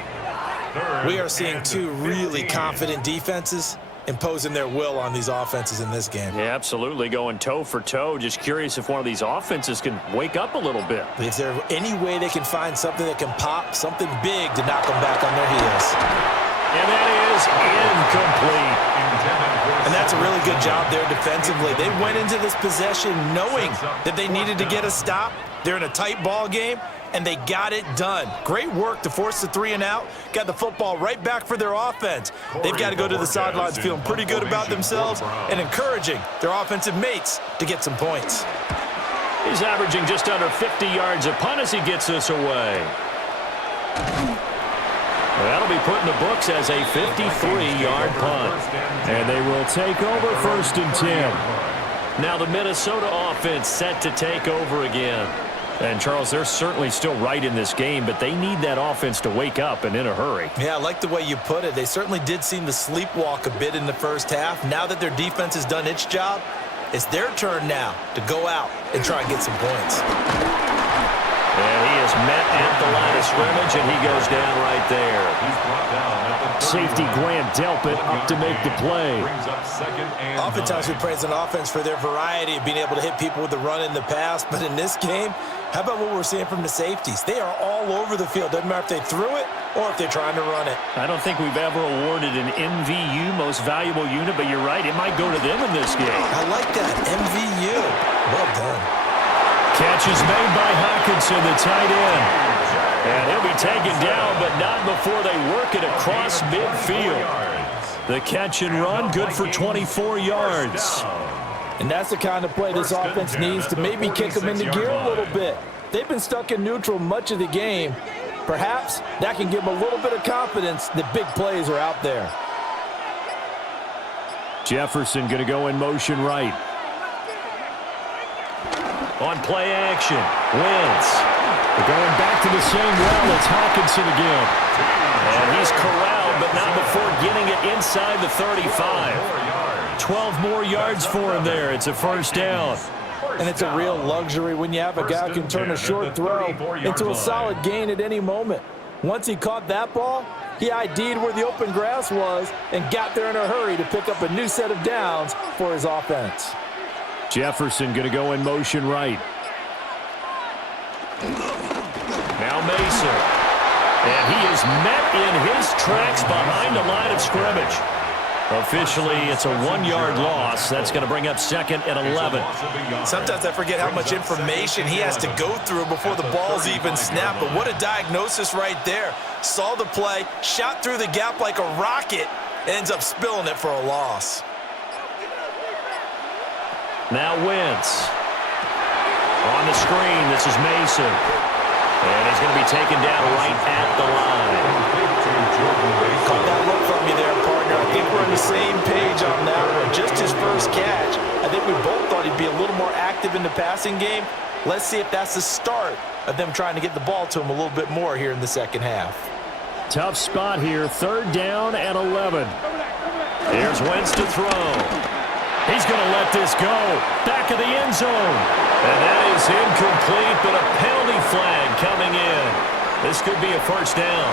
We are seeing 2 really confident defenses imposing their will on these offenses in this game. Yeah, absolutely, going toe for toe. Just curious if one of these offenses can wake up a little bit. If there's any way they can find something that can pop, something big to knock them back on their heels. And that is incomplete. And that's a really good job there defensively. They went into this possession knowing that they needed to get a stop. They're in a tight ball game, and they got it done. Great work to force the 3 and out. Got the football right back for their offense. They've got to go to the sidelines feeling pretty good about themselves and encouraging their offensive mates to get some points. He's averaging just under 50 yards a punt as he gets this away. That'll be put in the books as a 53-yard punt. And they will take over 1st and 10. Now the Minnesota offense set to take over again. And, Charles, they're certainly still right in this game, but they need that offense to wake up and in a hurry. Yeah, I like the way you put it. They certainly did seem to sleepwalk a bit in the first half. Now that their defense has done its job, it's their turn now to go out and try and get some points. And he is met at the line of scrimmage, and he goes down right there. He's brought down at the 30. Safety Grant Delpit up to make the play. Brings up 2nd and Oftentimes we 9. praise an offense for their variety of being able to hit people with the run in the pass, but in this game, how about what we're seeing from the safeties? They are all over the field. Doesn't matter if they threw it or if they're trying to run it. I don't think we've ever awarded an MVU, most valuable unit, but you're right, it might go to them in this game. I like that, MVU. Well done. Catch is made by Hawkinson, the tight end. And he'll be taken down, but not before they work it across midfield. The catch and run, good for 24 yards. And that's the kind of play this offense needs to maybe kick them into gear a little bit. They've been stuck in neutral much of the game. Perhaps that can give them a little bit of confidence that big plays are out there. Jefferson going to go in motion right. On play action, Wentz. They're going back to the same well. It's Hawkinson again. And he's corralled, but not before getting it inside the 35. 12 more yards for him there. It's a first down. And it's a real luxury when you have a guy who can turn a short throw into a solid gain at any moment. Once he caught that ball, he ID'd where the open grass was and got there in a hurry to pick up a new set of downs for his offense. Jefferson going to go in motion right. Now Mason. And he is met in his tracks behind the line of scrimmage. Officially, it's a 1-yard loss. That's going to bring up 2nd and 11. Sometimes I forget how much information he has to go through before the ball's even snapped. But what a diagnosis right there. Saw the play, shot through the gap like a rocket, ends up spilling it for a loss. Now Wentz. On the screen, this is Mason. And he's going to be taken down right at the line. Caught that look from you there, partner. I think we're on the same page on that one. Just his first catch. I think we both thought he'd be a little more active in the passing game. Let's see if that's the start of them trying to get the ball to him a little bit more here in the second half. Tough spot here, 3rd down and 11. Here's Wentz to throw. He's going to let this go. Back of the end zone. And that is incomplete, but a penalty flag coming in. This could be a first down.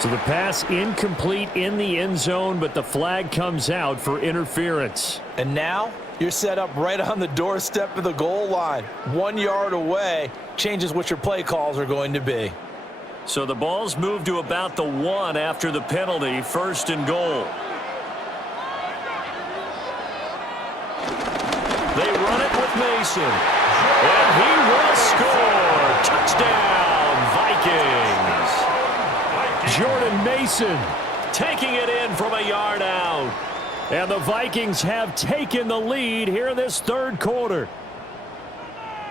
So the pass incomplete in the end zone, but the flag comes out for interference. And now you're set up right on the doorstep of the goal line. 1 yard away changes what your play calls are going to be. So the ball's moved to about the 1 after the penalty, 1st and goal. They run it with Mason. And he will score. Touchdown, Vikings. Jordan Mason taking it in from a yard out. And the Vikings have taken the lead here in this 3rd quarter.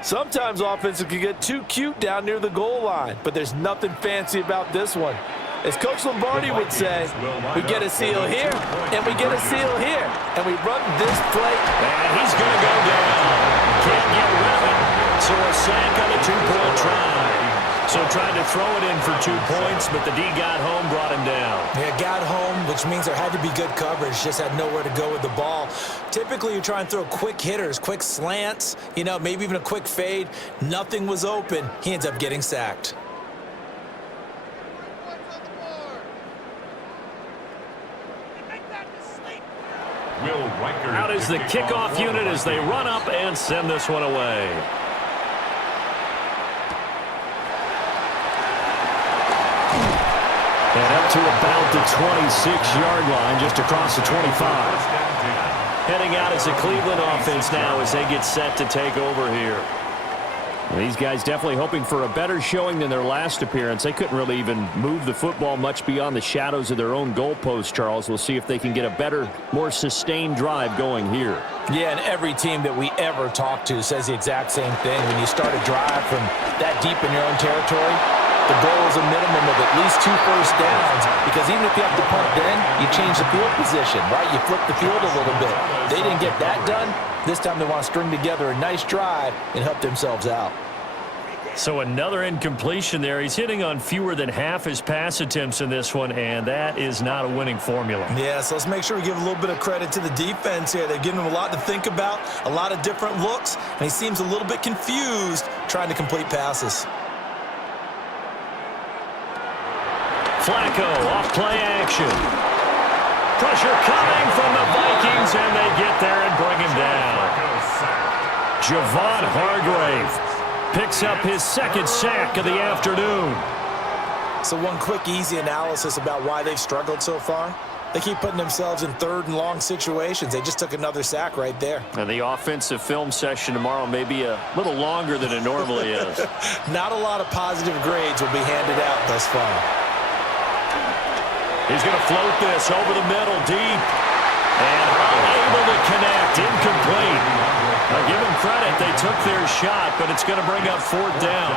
Sometimes offenses can get too cute down near the goal line, but there's nothing fancy about this one. As Coach Lombardi would say, we get a seal here, and we get a seal here, and we run this play. And he's going to go down. Can't get rid of it. So a sack on a 2-point try. So tried to throw it in for 2 points, but the D got home, brought him down. Yeah, got home, which means there had to be good coverage. Just had nowhere to go with the ball. Typically, you try and throw quick hitters, quick slants, you know, maybe even a quick fade. Nothing was open. He ends up getting sacked. Out is the kickoff unit as they run up and send this one away. And up to about the 26-yard line, just across the 25. Heading out as the Cleveland offense now as they get set to take over here. These guys definitely hoping for a better showing than their last appearance. They couldn't really even move the football much beyond the shadows of their own goalpost, Charles. We'll see if they can get a better, more sustained drive going here. Yeah, and every team that we ever talk to says the exact same thing. When you start a drive from that deep in your own territory, the goal is a minimum of at least 2 first downs, because even if you have to punt then, you change the field position, right? You flip the field a little bit. They didn't get that done. This time they want to string together a nice drive and help themselves out. So another incompletion there. He's hitting on fewer than half his pass attempts in this one, and that is not a winning formula. Yeah, so let's make sure we give a little bit of credit to the defense here. They're giving him a lot to think about, a lot of different looks, and he seems a little bit confused trying to complete passes. Flacco off play action. Pressure coming from the Vikings, and they get there and bring him down. Javon Hargrave picks up his second sack of the afternoon. So one quick, easy analysis about why they've struggled so far. They keep putting themselves in third and long situations. They just took another sack right there. And the offensive film session tomorrow may be a little longer than it normally is. Not a lot of positive grades will be handed out thus far. He's going to float this over the middle, deep. And unable to connect, incomplete. Now give them credit, they took their shot, but it's going to bring up fourth down.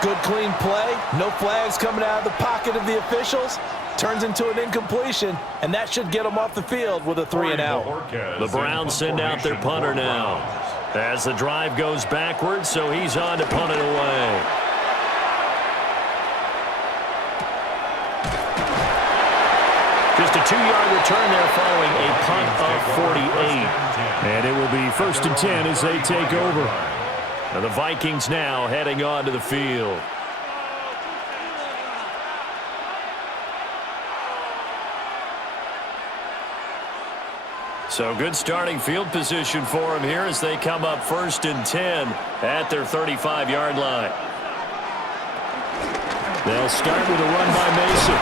Good, clean play. No flags coming out of the pocket of the officials. Turns into an incompletion, and that should get them off the field with a 3-and-out. The Browns send out their punter now as the drive goes backwards, so he's on to punt it away. Just a 2-yard return there following a punt of 48. And it will be 1st and 10 as they take over. And the Vikings now heading onto the field. So good starting field position for them here as they come up 1st and 10 at their 35-yard line. They'll start with a run by Mason.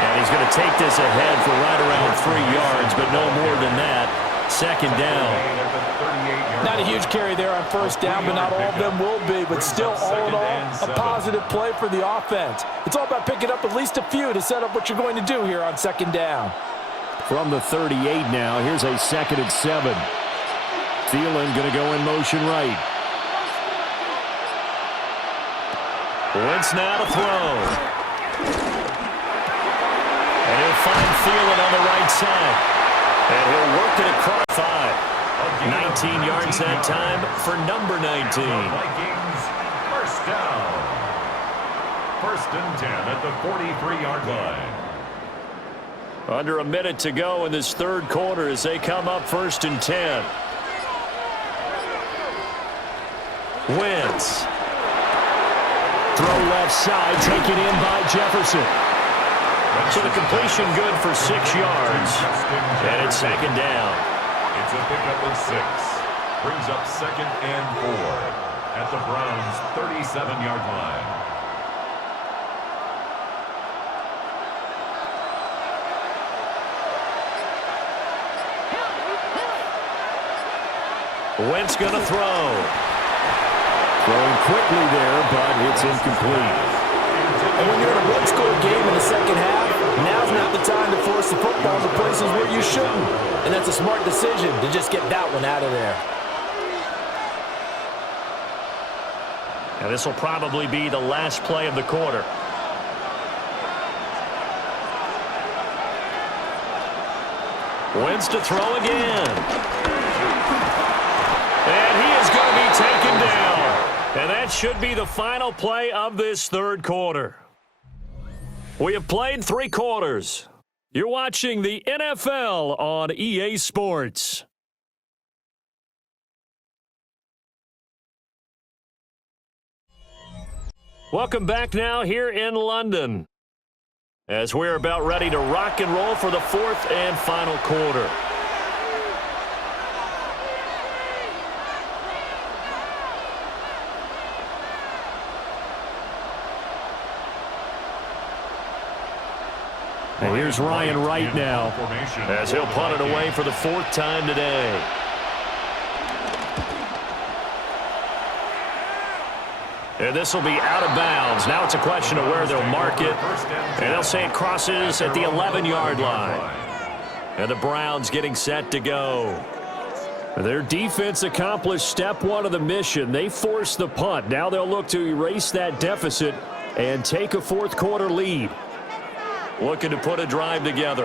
And he's going to take this ahead for right around 3 yards, but no more than that. 2nd down. Not a huge carry there on 1st down, but not all of them will be. But still, all in all, a positive play for the offense. It's all about picking up at least a few to set up what you're going to do here on 2nd down. From the 38 now, here's a 2nd and 7. Thielen going to go in motion right. Wentz now to throw. And he'll find Thielen on the right side. And he'll work it across 5. 19 yards that time for number 19. Vikings, 1st down. 1st and 10 at the 43-yard line. Under a minute to go in this 3rd quarter as they come up 1st and 10. Wentz. Throw left side, taken in by Jefferson. So the completion good for 6 yards. And it's 2nd down. It's a pickup of 6. Brings up 2nd and 4 at the Browns' 37-yard line. Wentz going to throw. Throwing quickly there, but it's incomplete. And when you're in a one-score game in the 2nd half, now's not the time to force the football to places where you shouldn't. And that's a smart decision to just get that one out of there. And this will probably be the last play of the quarter. Wentz to throw again. And he is going to be taken down. And that should be the final play of this 3rd quarter. We have played 3 quarters. You're watching the NFL on EA Sports. Welcome back now here in London as we're about ready to rock and roll for the 4th and final quarter. And here's Ryan Wright now as he'll punt it away for the 4th time today. And this will be out of bounds. Now it's a question of where they'll mark it. And they'll say it crosses at the 11-yard line. And the Browns getting set to go. Their defense accomplished step 1 of the mission. They forced the punt. Now they'll look to erase that deficit and take a 4th quarter lead. Looking to put a drive together.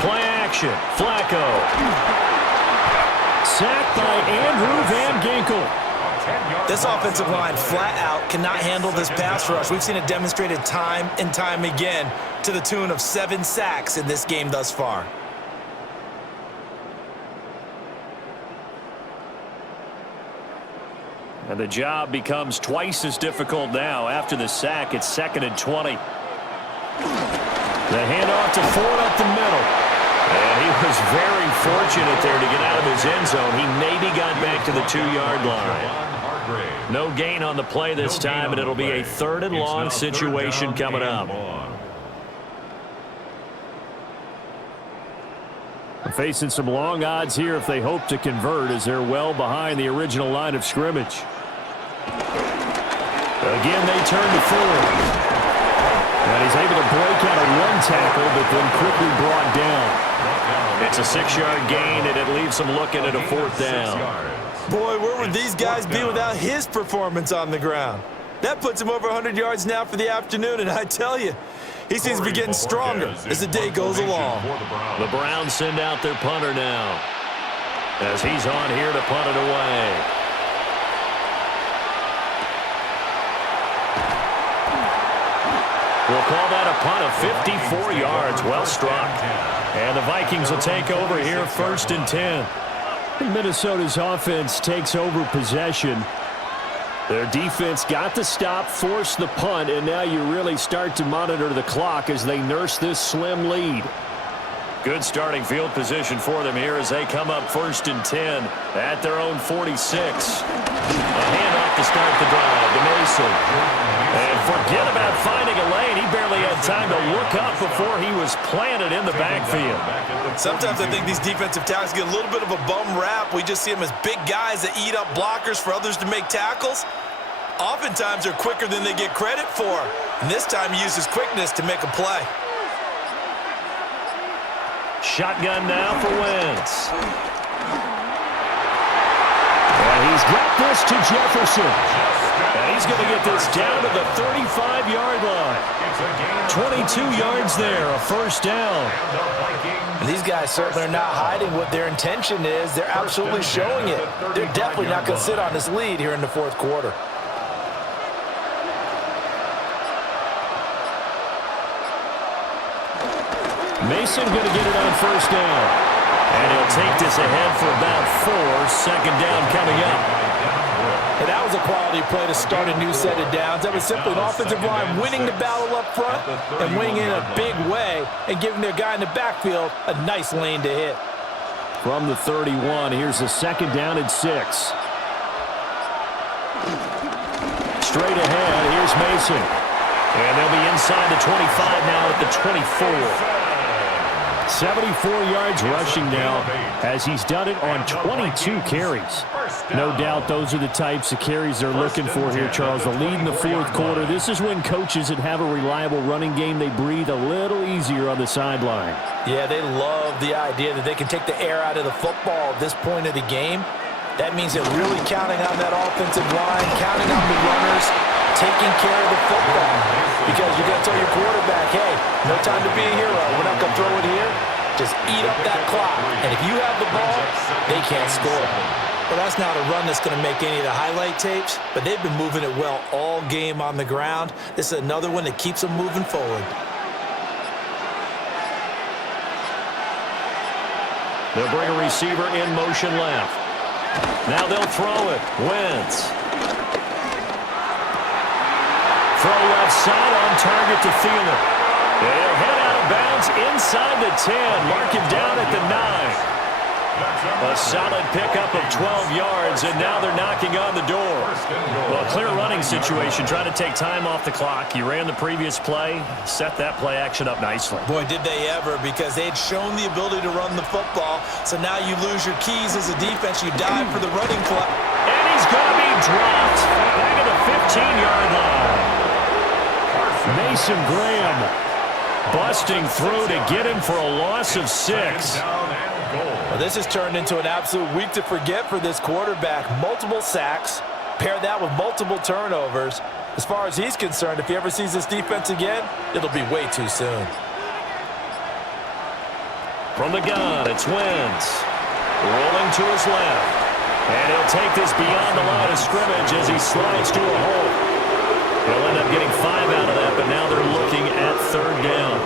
Play action. Flacco. sack by Andrew Van Ginkel. This offensive line flat out cannot handle this pass rush. We've seen it demonstrated time and time again to the tune of 7 sacks in this game thus far. And the job becomes twice as difficult now. After the sack, it's 2nd and 20. The handoff to Ford up the middle. And he was very fortunate there to get out of his end zone. He maybe got back to the 2-yard line. No gain on the play this time, and it'll be a 3rd and long situation coming up. Facing some long odds here if they hope to convert, as they're well behind the original line of scrimmage. Again, they turn to Ford. And he's able to break out of 1 tackle, but then quickly brought down. It's a 6-yard gain, and it leaves them looking at a 4th down. Boy, where would these guys be without his performance on the ground? That puts him over 100 yards now for the afternoon, and I tell you, he seems to be getting stronger as the day goes along. The Browns send out their punter now, as he's on here to punt it away. We'll call that a punt of 54 yards. Well struck. And the Vikings will take over here, 1st and 10. Minnesota's offense takes over possession. Their defense got the stop, forced the punt, and now you really start to monitor the clock as they nurse this slim lead. Good starting field position for them here as they come up 1st and 10 at their own 46. A handoff to start the drive to Mason. And forget about finding a lane. He barely had time to look up before he was planted in the backfield. Sometimes I think these defensive tackles get a little bit of a bum rap. We just see them as big guys that eat up blockers for others to make tackles. Oftentimes they're quicker than they get credit for. And this time he uses quickness to make a play. Shotgun now for Wentz. And he's got this to Jefferson. And he's going to get this down to the 35-yard line. 22 yards there, a 1st down. And these guys certainly are not hiding what their intention is. They're absolutely showing it. They're definitely not going to sit on this lead here in the 4th quarter. Mason going to get it on 1st down. And he'll take this ahead for about 4. 2nd down coming up. And that was a quality play to start a new set of downs. That was simply an offensive line winning the battle up front and winning in a big way and giving their guy in the backfield a nice lane to hit. From the 31, here's a 2nd down and 6. Straight ahead, here's Mason. And they'll be inside the 25 now at the 24. 74 yards rushing now as he's done it on 22 carries. No doubt those are the types of carries they're looking for here, Charles. The lead in the 4th quarter. This is when coaches that have a reliable running game, they breathe a little easier on the sideline. Yeah, they love the idea that they can take the air out of the football at this point of the game. That means they're really counting on that offensive line, counting on the runners, taking care of the football. Because you're going to tell your quarterback, hey, no time to be a hero. We're not going to throw it here. Just eat up that clock. And if you have the ball, they can't score. Well, that's not a run that's going to make any of the highlight tapes, but they've been moving it well all game on the ground. This is another one that keeps them moving forward. They'll bring a receiver in motion left. Now they'll throw it. Wentz. Throw left side on target to Thielen. They'll head out of bounds inside the 10. Mark him down at the 9. A solid pickup of 12 yards, and now they're knocking on the door. Well, clear running situation, trying to take time off the clock. You ran the previous play, set that play action up nicely. Boy, did they ever, because they had shown the ability to run the football. So now you lose your keys as a defense. You dive for the running play. And he's going to be dropped back at the 15-yard line. Mason Graham busting through to get him for a loss of 6. Well, this has turned into an absolute week to forget for this quarterback. Multiple sacks, pair that with multiple turnovers. As far as he's concerned, if he ever sees this defense again, it'll be way too soon. From the gun, it's Wentz. Rolling to his left. And he'll take this beyond the line of scrimmage as he slides to a hole. He'll end up getting 5 out of that, but now they're looking at 3rd down.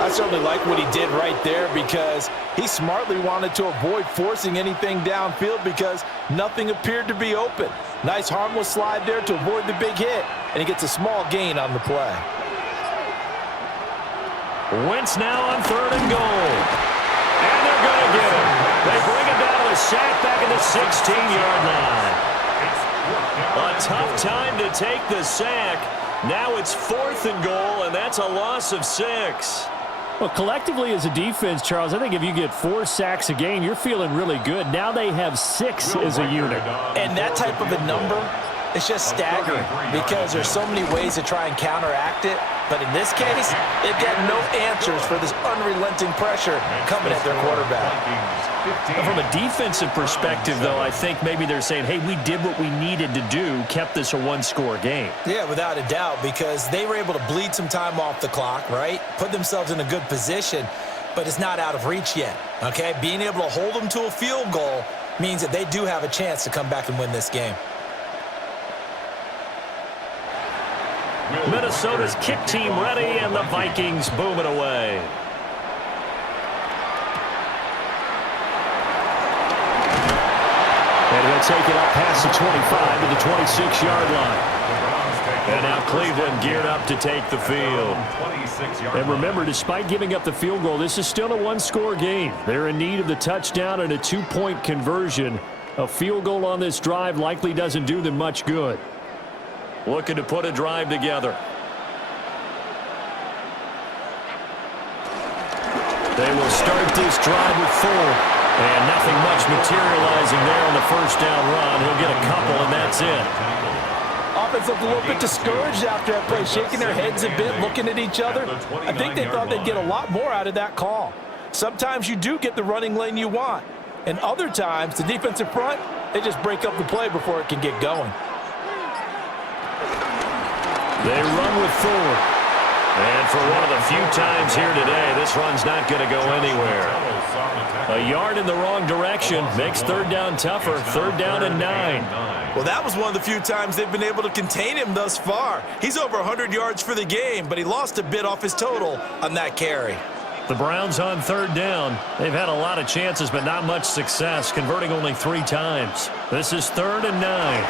I certainly like what he did right there because he smartly wanted to avoid forcing anything downfield because nothing appeared to be open. Nice harmless slide there to avoid the big hit, and he gets a small gain on the play. Wentz now on 3rd and goal. And they're going to get him. They bring him down to the sack back at the 16-yard line. A tough time to take the sack. Now it's 4th and goal, and that's a loss of 6. Well, collectively as a defense, Charles, I think if you get 4 sacks a game, you're feeling really good. Now they have 6 as a unit. And that type of a number, it's just staggering because there's so many ways to try and counteract it. But in this case, they've got no answers for this unrelenting pressure coming at their quarterback. And from a defensive perspective, though, I think maybe they're saying, hey, we did what we needed to do, kept this a 1-score game. Yeah, without a doubt, because they were able to bleed some time off the clock, right? Put themselves in a good position, but it's not out of reach yet, okay? Being able to hold them to a field goal means that they do have a chance to come back and win this game. Minnesota's kick team ready, and the Vikings boom it away. And he'll take it up past the 25 to the 26-yard line. And now Cleveland geared up to take the field. And remember, despite giving up the field goal, this is still a 1-score game. They're in need of the touchdown and a 2-point conversion. A field goal on this drive likely doesn't do them much good. Looking to put a drive together. They will start this drive with 4. And nothing much materializing there on the 1st down run. He'll get a couple, and that's it. Offense looked a little bit discouraged after that play, shaking their heads a bit, looking at each other. I think they thought they'd get a lot more out of that call. Sometimes you do get the running lane you want. And other times, the defensive front, they just break up the play before it can get going. They run with 4. And for one of the few times here today, this run's not going to go anywhere. A yard in the wrong direction makes 3rd down tougher. 3rd down and 9. Well, that was one of the few times they've been able to contain him thus far. He's over 100 yards for the game, but he lost a bit off his total on that carry. The Browns on 3rd down. They've had a lot of chances, but not much success, converting only 3 times. This is 3rd and 9.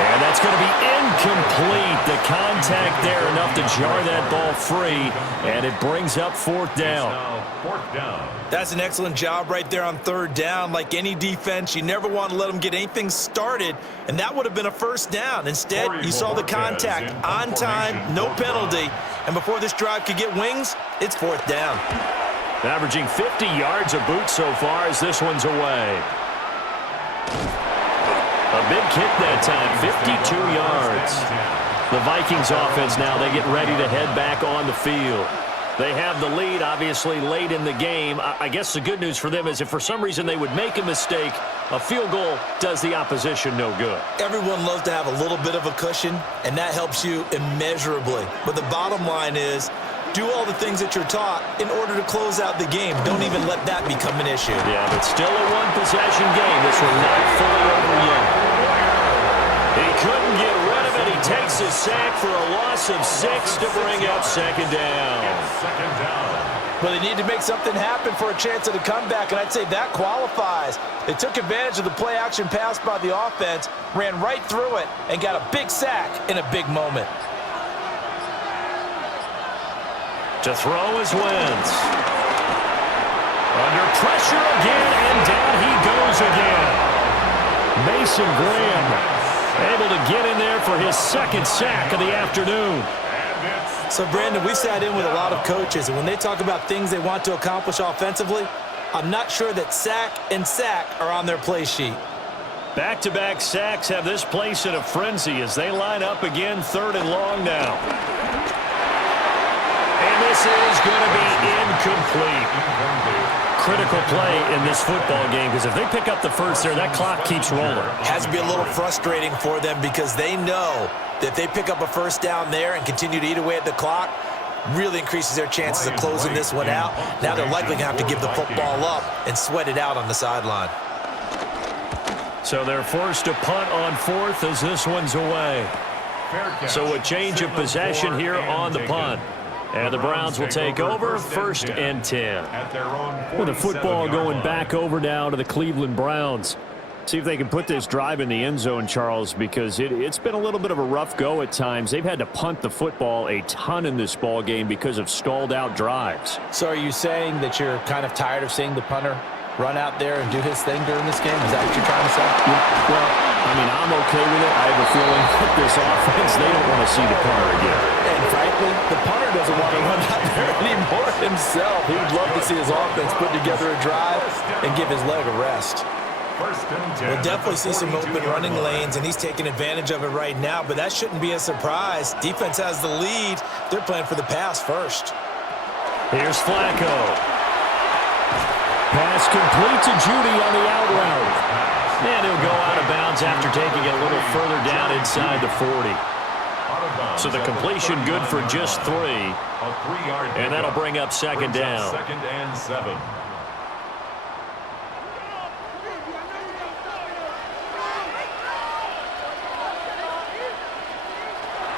And that's going to be incomplete. The contact there enough to jar that ball free, and it brings up 4th down. That's an excellent job right there on 3rd down. Like any defense, you never want to let them get anything started, and that would have been a 1st down. Instead, you saw the contact on time, no penalty, and before this drive could get wings, it's 4th down. Averaging 50 yards a boot so far as this one's away. A big kick that time, 52 yards. The Vikings offense now, they get ready to head back on the field. They have the lead, obviously, late in the game. I guess the good news for them is if for some reason they would make a mistake, a field goal does the opposition no good. Everyone loves to have a little bit of a cushion, and that helps you immeasurably. But the bottom line is, do all the things that you're taught in order to close out the game. Don't even let that become an issue. Yeah, but still a 1-possession game. This one not fully over yet. He couldn't get rid of it. He takes his sack for a loss of 6 to bring up 2nd down. But they need to make something happen for a chance at a comeback, and I'd say that qualifies. They took advantage of the play-action pass by the offense, ran right through it, and got a big sack in a big moment. To throw is Wentz. Under pressure again, and down he goes again. Mason Graham able to get in there for his 2nd sack of the afternoon. So, Brandon, we've sat in with a lot of coaches, and when they talk about things they want to accomplish offensively, I'm not sure that sack and sack are on their play sheet. Back-to-back sacks have this place in a frenzy as they line up again 3rd and long now. And this is going to be incomplete. Critical play in this football game because if they pick up the 1st there, that clock keeps rolling. Has to be a little frustrating for them because they know that if they pick up a 1st down there and continue to eat away at the clock, really increases their chances of closing this one out. Now they're likely going to have to give the football up and sweat it out on the sideline. So they're forced to punt on fourth as this one's away. So a change of possession here on the punt. And the Browns will take over, 1st and 10. With the football going back over now to the Cleveland Browns. See if they can put this drive in the end zone, Charles, because it's been a little bit of a rough go at times. They've had to punt the football a ton in this ball game because of stalled out drives. So are you saying that you're kind of tired of seeing the punter run out there and do his thing during this game? Is that what you're trying to say? Well, I mean, I'm okay with it. I have a feeling that this offense, they don't want to see the punter again. And frankly, the punter doesn't want to run out there anymore himself. He would love to see his offense put together a drive and give his leg a rest. We'll definitely see some open running lanes, and he's taking advantage of it right now, but that shouldn't be a surprise. Defense has the lead. They're playing for the pass first. Here's Flacco. Pass complete to Judy on the out route. And he'll go out of bounds after taking it a little further down inside the 40. So the completion good for just 3. And that'll bring up 2nd down. 2nd and 7.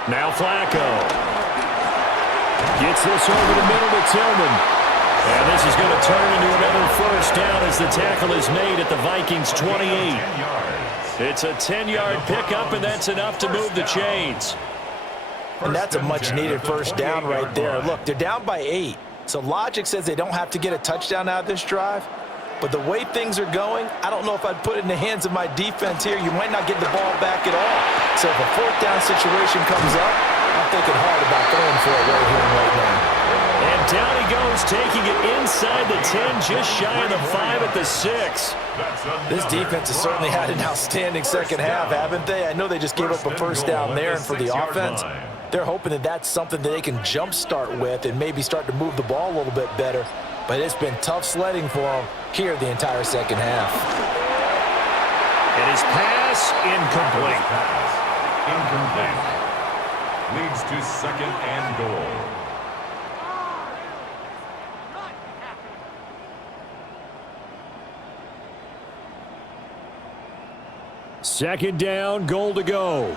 Now Flacco. Gets this over the middle to Tillman. And this is going to turn into another 1st down as the tackle is made at the Vikings 28. It's a 10-yard pickup, and that's enough to move the chains. And that's a much-needed 1st down right there. Look, they're down by 8. So logic says they don't have to get a touchdown out of this drive. But the way things are going, I don't know if I'd put it in the hands of my defense here. You might not get the ball back at all. So if a 4th down situation comes up, I'm thinking hard about throwing for it right here and right now. And down he goes, taking it inside the 10, just shy of the 5 at the 6. This defense has certainly had an outstanding second half, haven't they? I know they just gave up a 1st down there, and for the offense, they're hoping that that's something that they can jumpstart with and maybe start to move the ball a little bit better. But it's been tough sledding for them here the entire second half. And his pass incomplete. Incomplete. Leads to 2nd and goal. Second down, goal to go.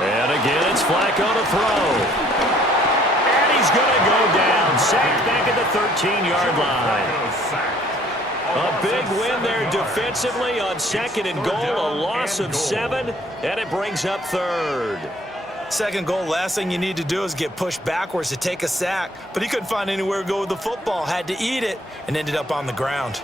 And again, it's Flacco to throw. And he's going to go down. Sacked back at the 13-yard line. A big win there defensively on 2nd and goal. A loss of 7, and it brings up 3rd. 2nd goal, last thing you need to do is get pushed backwards to take a sack. But he couldn't find anywhere to go with the football. Had to eat it and ended up on the ground.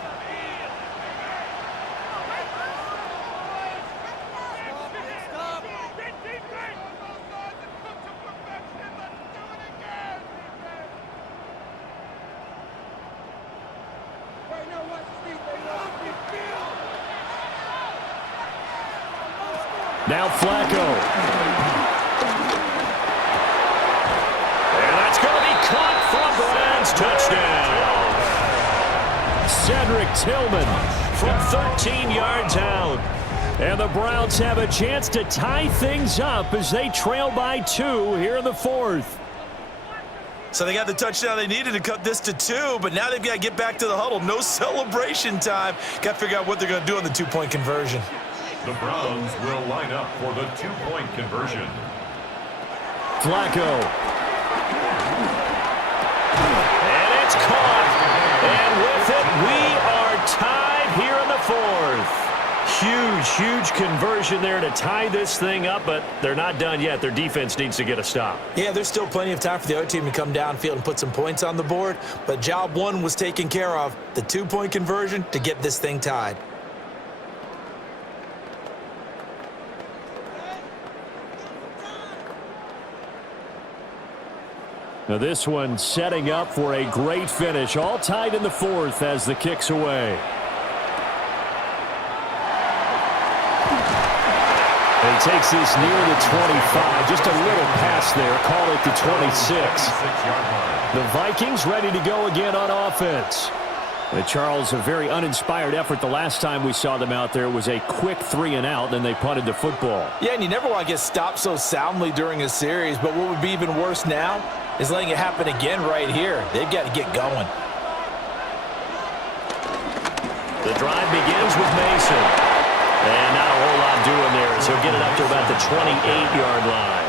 Now Flacco. And that's going to be caught for a Browns touchdown. Cedric Tillman from 13 yards out. And the Browns have a chance to tie things up as they trail by 2 here in the 4th. So they got the touchdown they needed to cut this to 2, but now they've got to get back to the huddle. No celebration time. Got to figure out what they're going to do on the 2-point conversion. The Browns will line up for the 2-point conversion. Flacco. And it's caught. And with it, we are tied here in the 4th. Huge conversion there to tie this thing up, but they're not done yet. Their defense needs to get a stop. Yeah, there's still plenty of time for the other team to come downfield and put some points on the board, but job 1 was taken care of. The 2-point conversion to get this thing tied. Now this one setting up for a great finish. All tied in the 4th as the kick's away. And he takes this near the 25. Just a little pass there. Call it the 26. The Vikings ready to go again on offense. Charles, a very uninspired effort. The last time we saw them out there was a quick 3-and-out, then they punted the football. Yeah, and you never want to get stopped so soundly during a series, but what would be even worse now is letting it happen again right here. They've got to get going. The drive begins with Mason. And not a whole lot doing there, so he'll get it up to about the 28-yard line.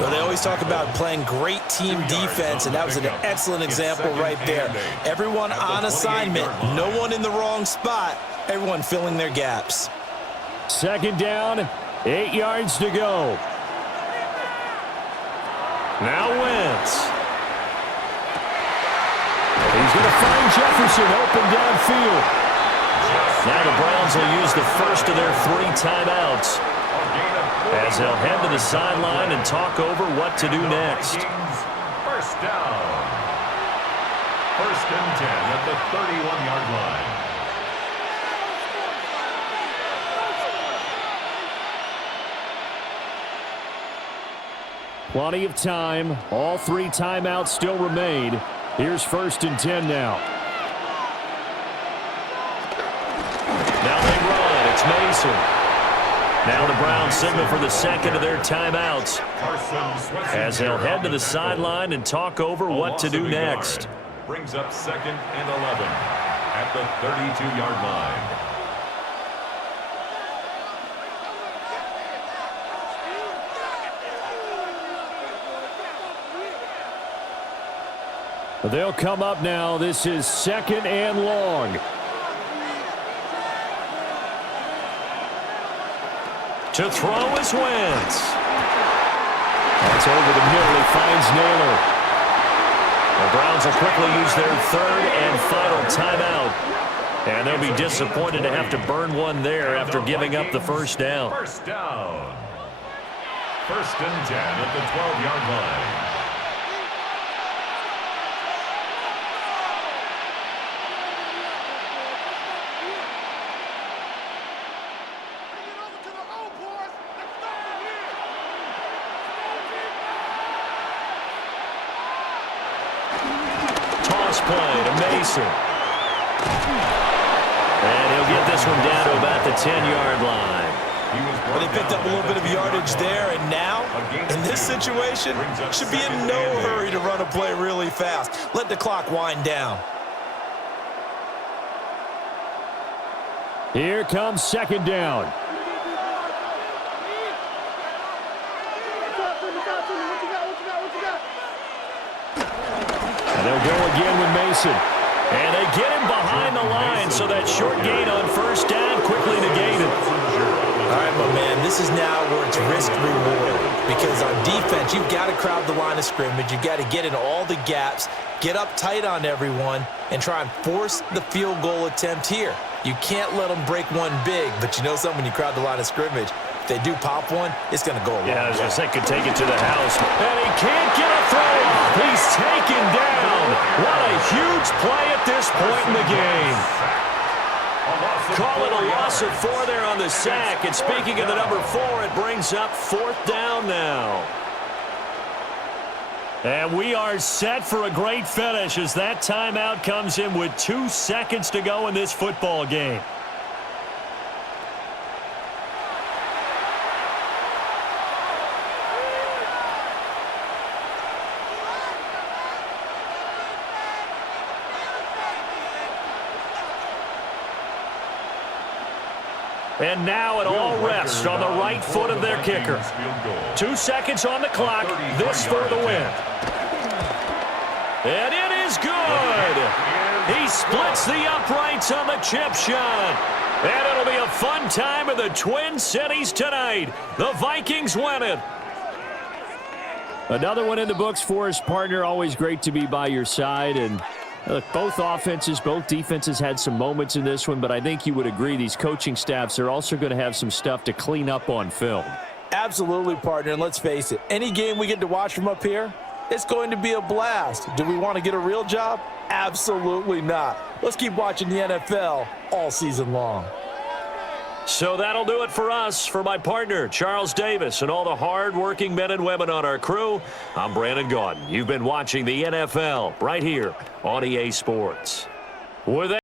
Well, they always talk about playing great team defense, and that was an excellent example right there. Everyone on assignment, no one in the wrong spot, everyone filling their gaps. Second down, 8 yards to go. Now Wentz. He's going to find Jefferson open downfield. Now the Browns will use the first of their 3 timeouts as they'll head to the sideline and talk over what to do next. First down. First and 10 at the 31-yard line. Plenty of time. All 3 timeouts still remain. Here's first and 10 now. Now they run. It's Mason. Now the Browns signal for the second of their timeouts as they'll head to the sideline and talk over what to do next. Brings up second and 11 at the 32-yard line. They'll come up now. This is second and long. To throw is Wentz. That's over the middle. He finds Naylor. The Browns will quickly use their third and final timeout. And they'll be disappointed to have to burn one there after giving up the first down. First down. First and 10 at the 12-yard line. Play to Mason. And he'll get this one down to about the 10-yard line. Well, they picked up a little bit of yardage there, and now, in this situation, should be in no hurry to run a play really fast. Let the clock wind down. Here comes second down. And they'll go again with Mason. And they get him behind the line, so that short gain on first down quickly negated. All right, my man, this is now where it's risk-reward. Because on defense, you've got to crowd the line of scrimmage. You've got to get in all the gaps, get up tight on everyone, and try and force the field goal attempt here. You can't let them break one big, but you know something, when you crowd the line of scrimmage, if they do pop one, it's going to go a long way. Yeah, I was going to say, could take it to the house. And he can't get a throw off. He's taken down. What a huge play at this point in the game. Call it a loss of 4 there on the sack. And speaking of the number 4, it brings up 4th down now. And we are set for a great finish as that timeout comes in with 2 seconds to go in this football game. And now it all rests on the right foot of their kicker. 2 seconds on the clock. This for the win. And it is good. He splits the uprights on the chip shot. And it'll be a fun time in the Twin Cities tonight. The Vikings win it. Another one in the books for his partner. Always great to be by your side. And look, both offenses, both defenses had some moments in this one, but I think you would agree these coaching staffs are also going to have some stuff to clean up on film. Absolutely, partner, and let's face it, any game we get to watch from up here, it's going to be a blast. Do we want to get a real job? Absolutely not. Let's keep watching the NFL all season long. So that'll do it for us. For my partner, Charles Davis, and all the hard-working men and women on our crew, I'm Brandon Gaudin. You've been watching the NFL right here on EA Sports. With that,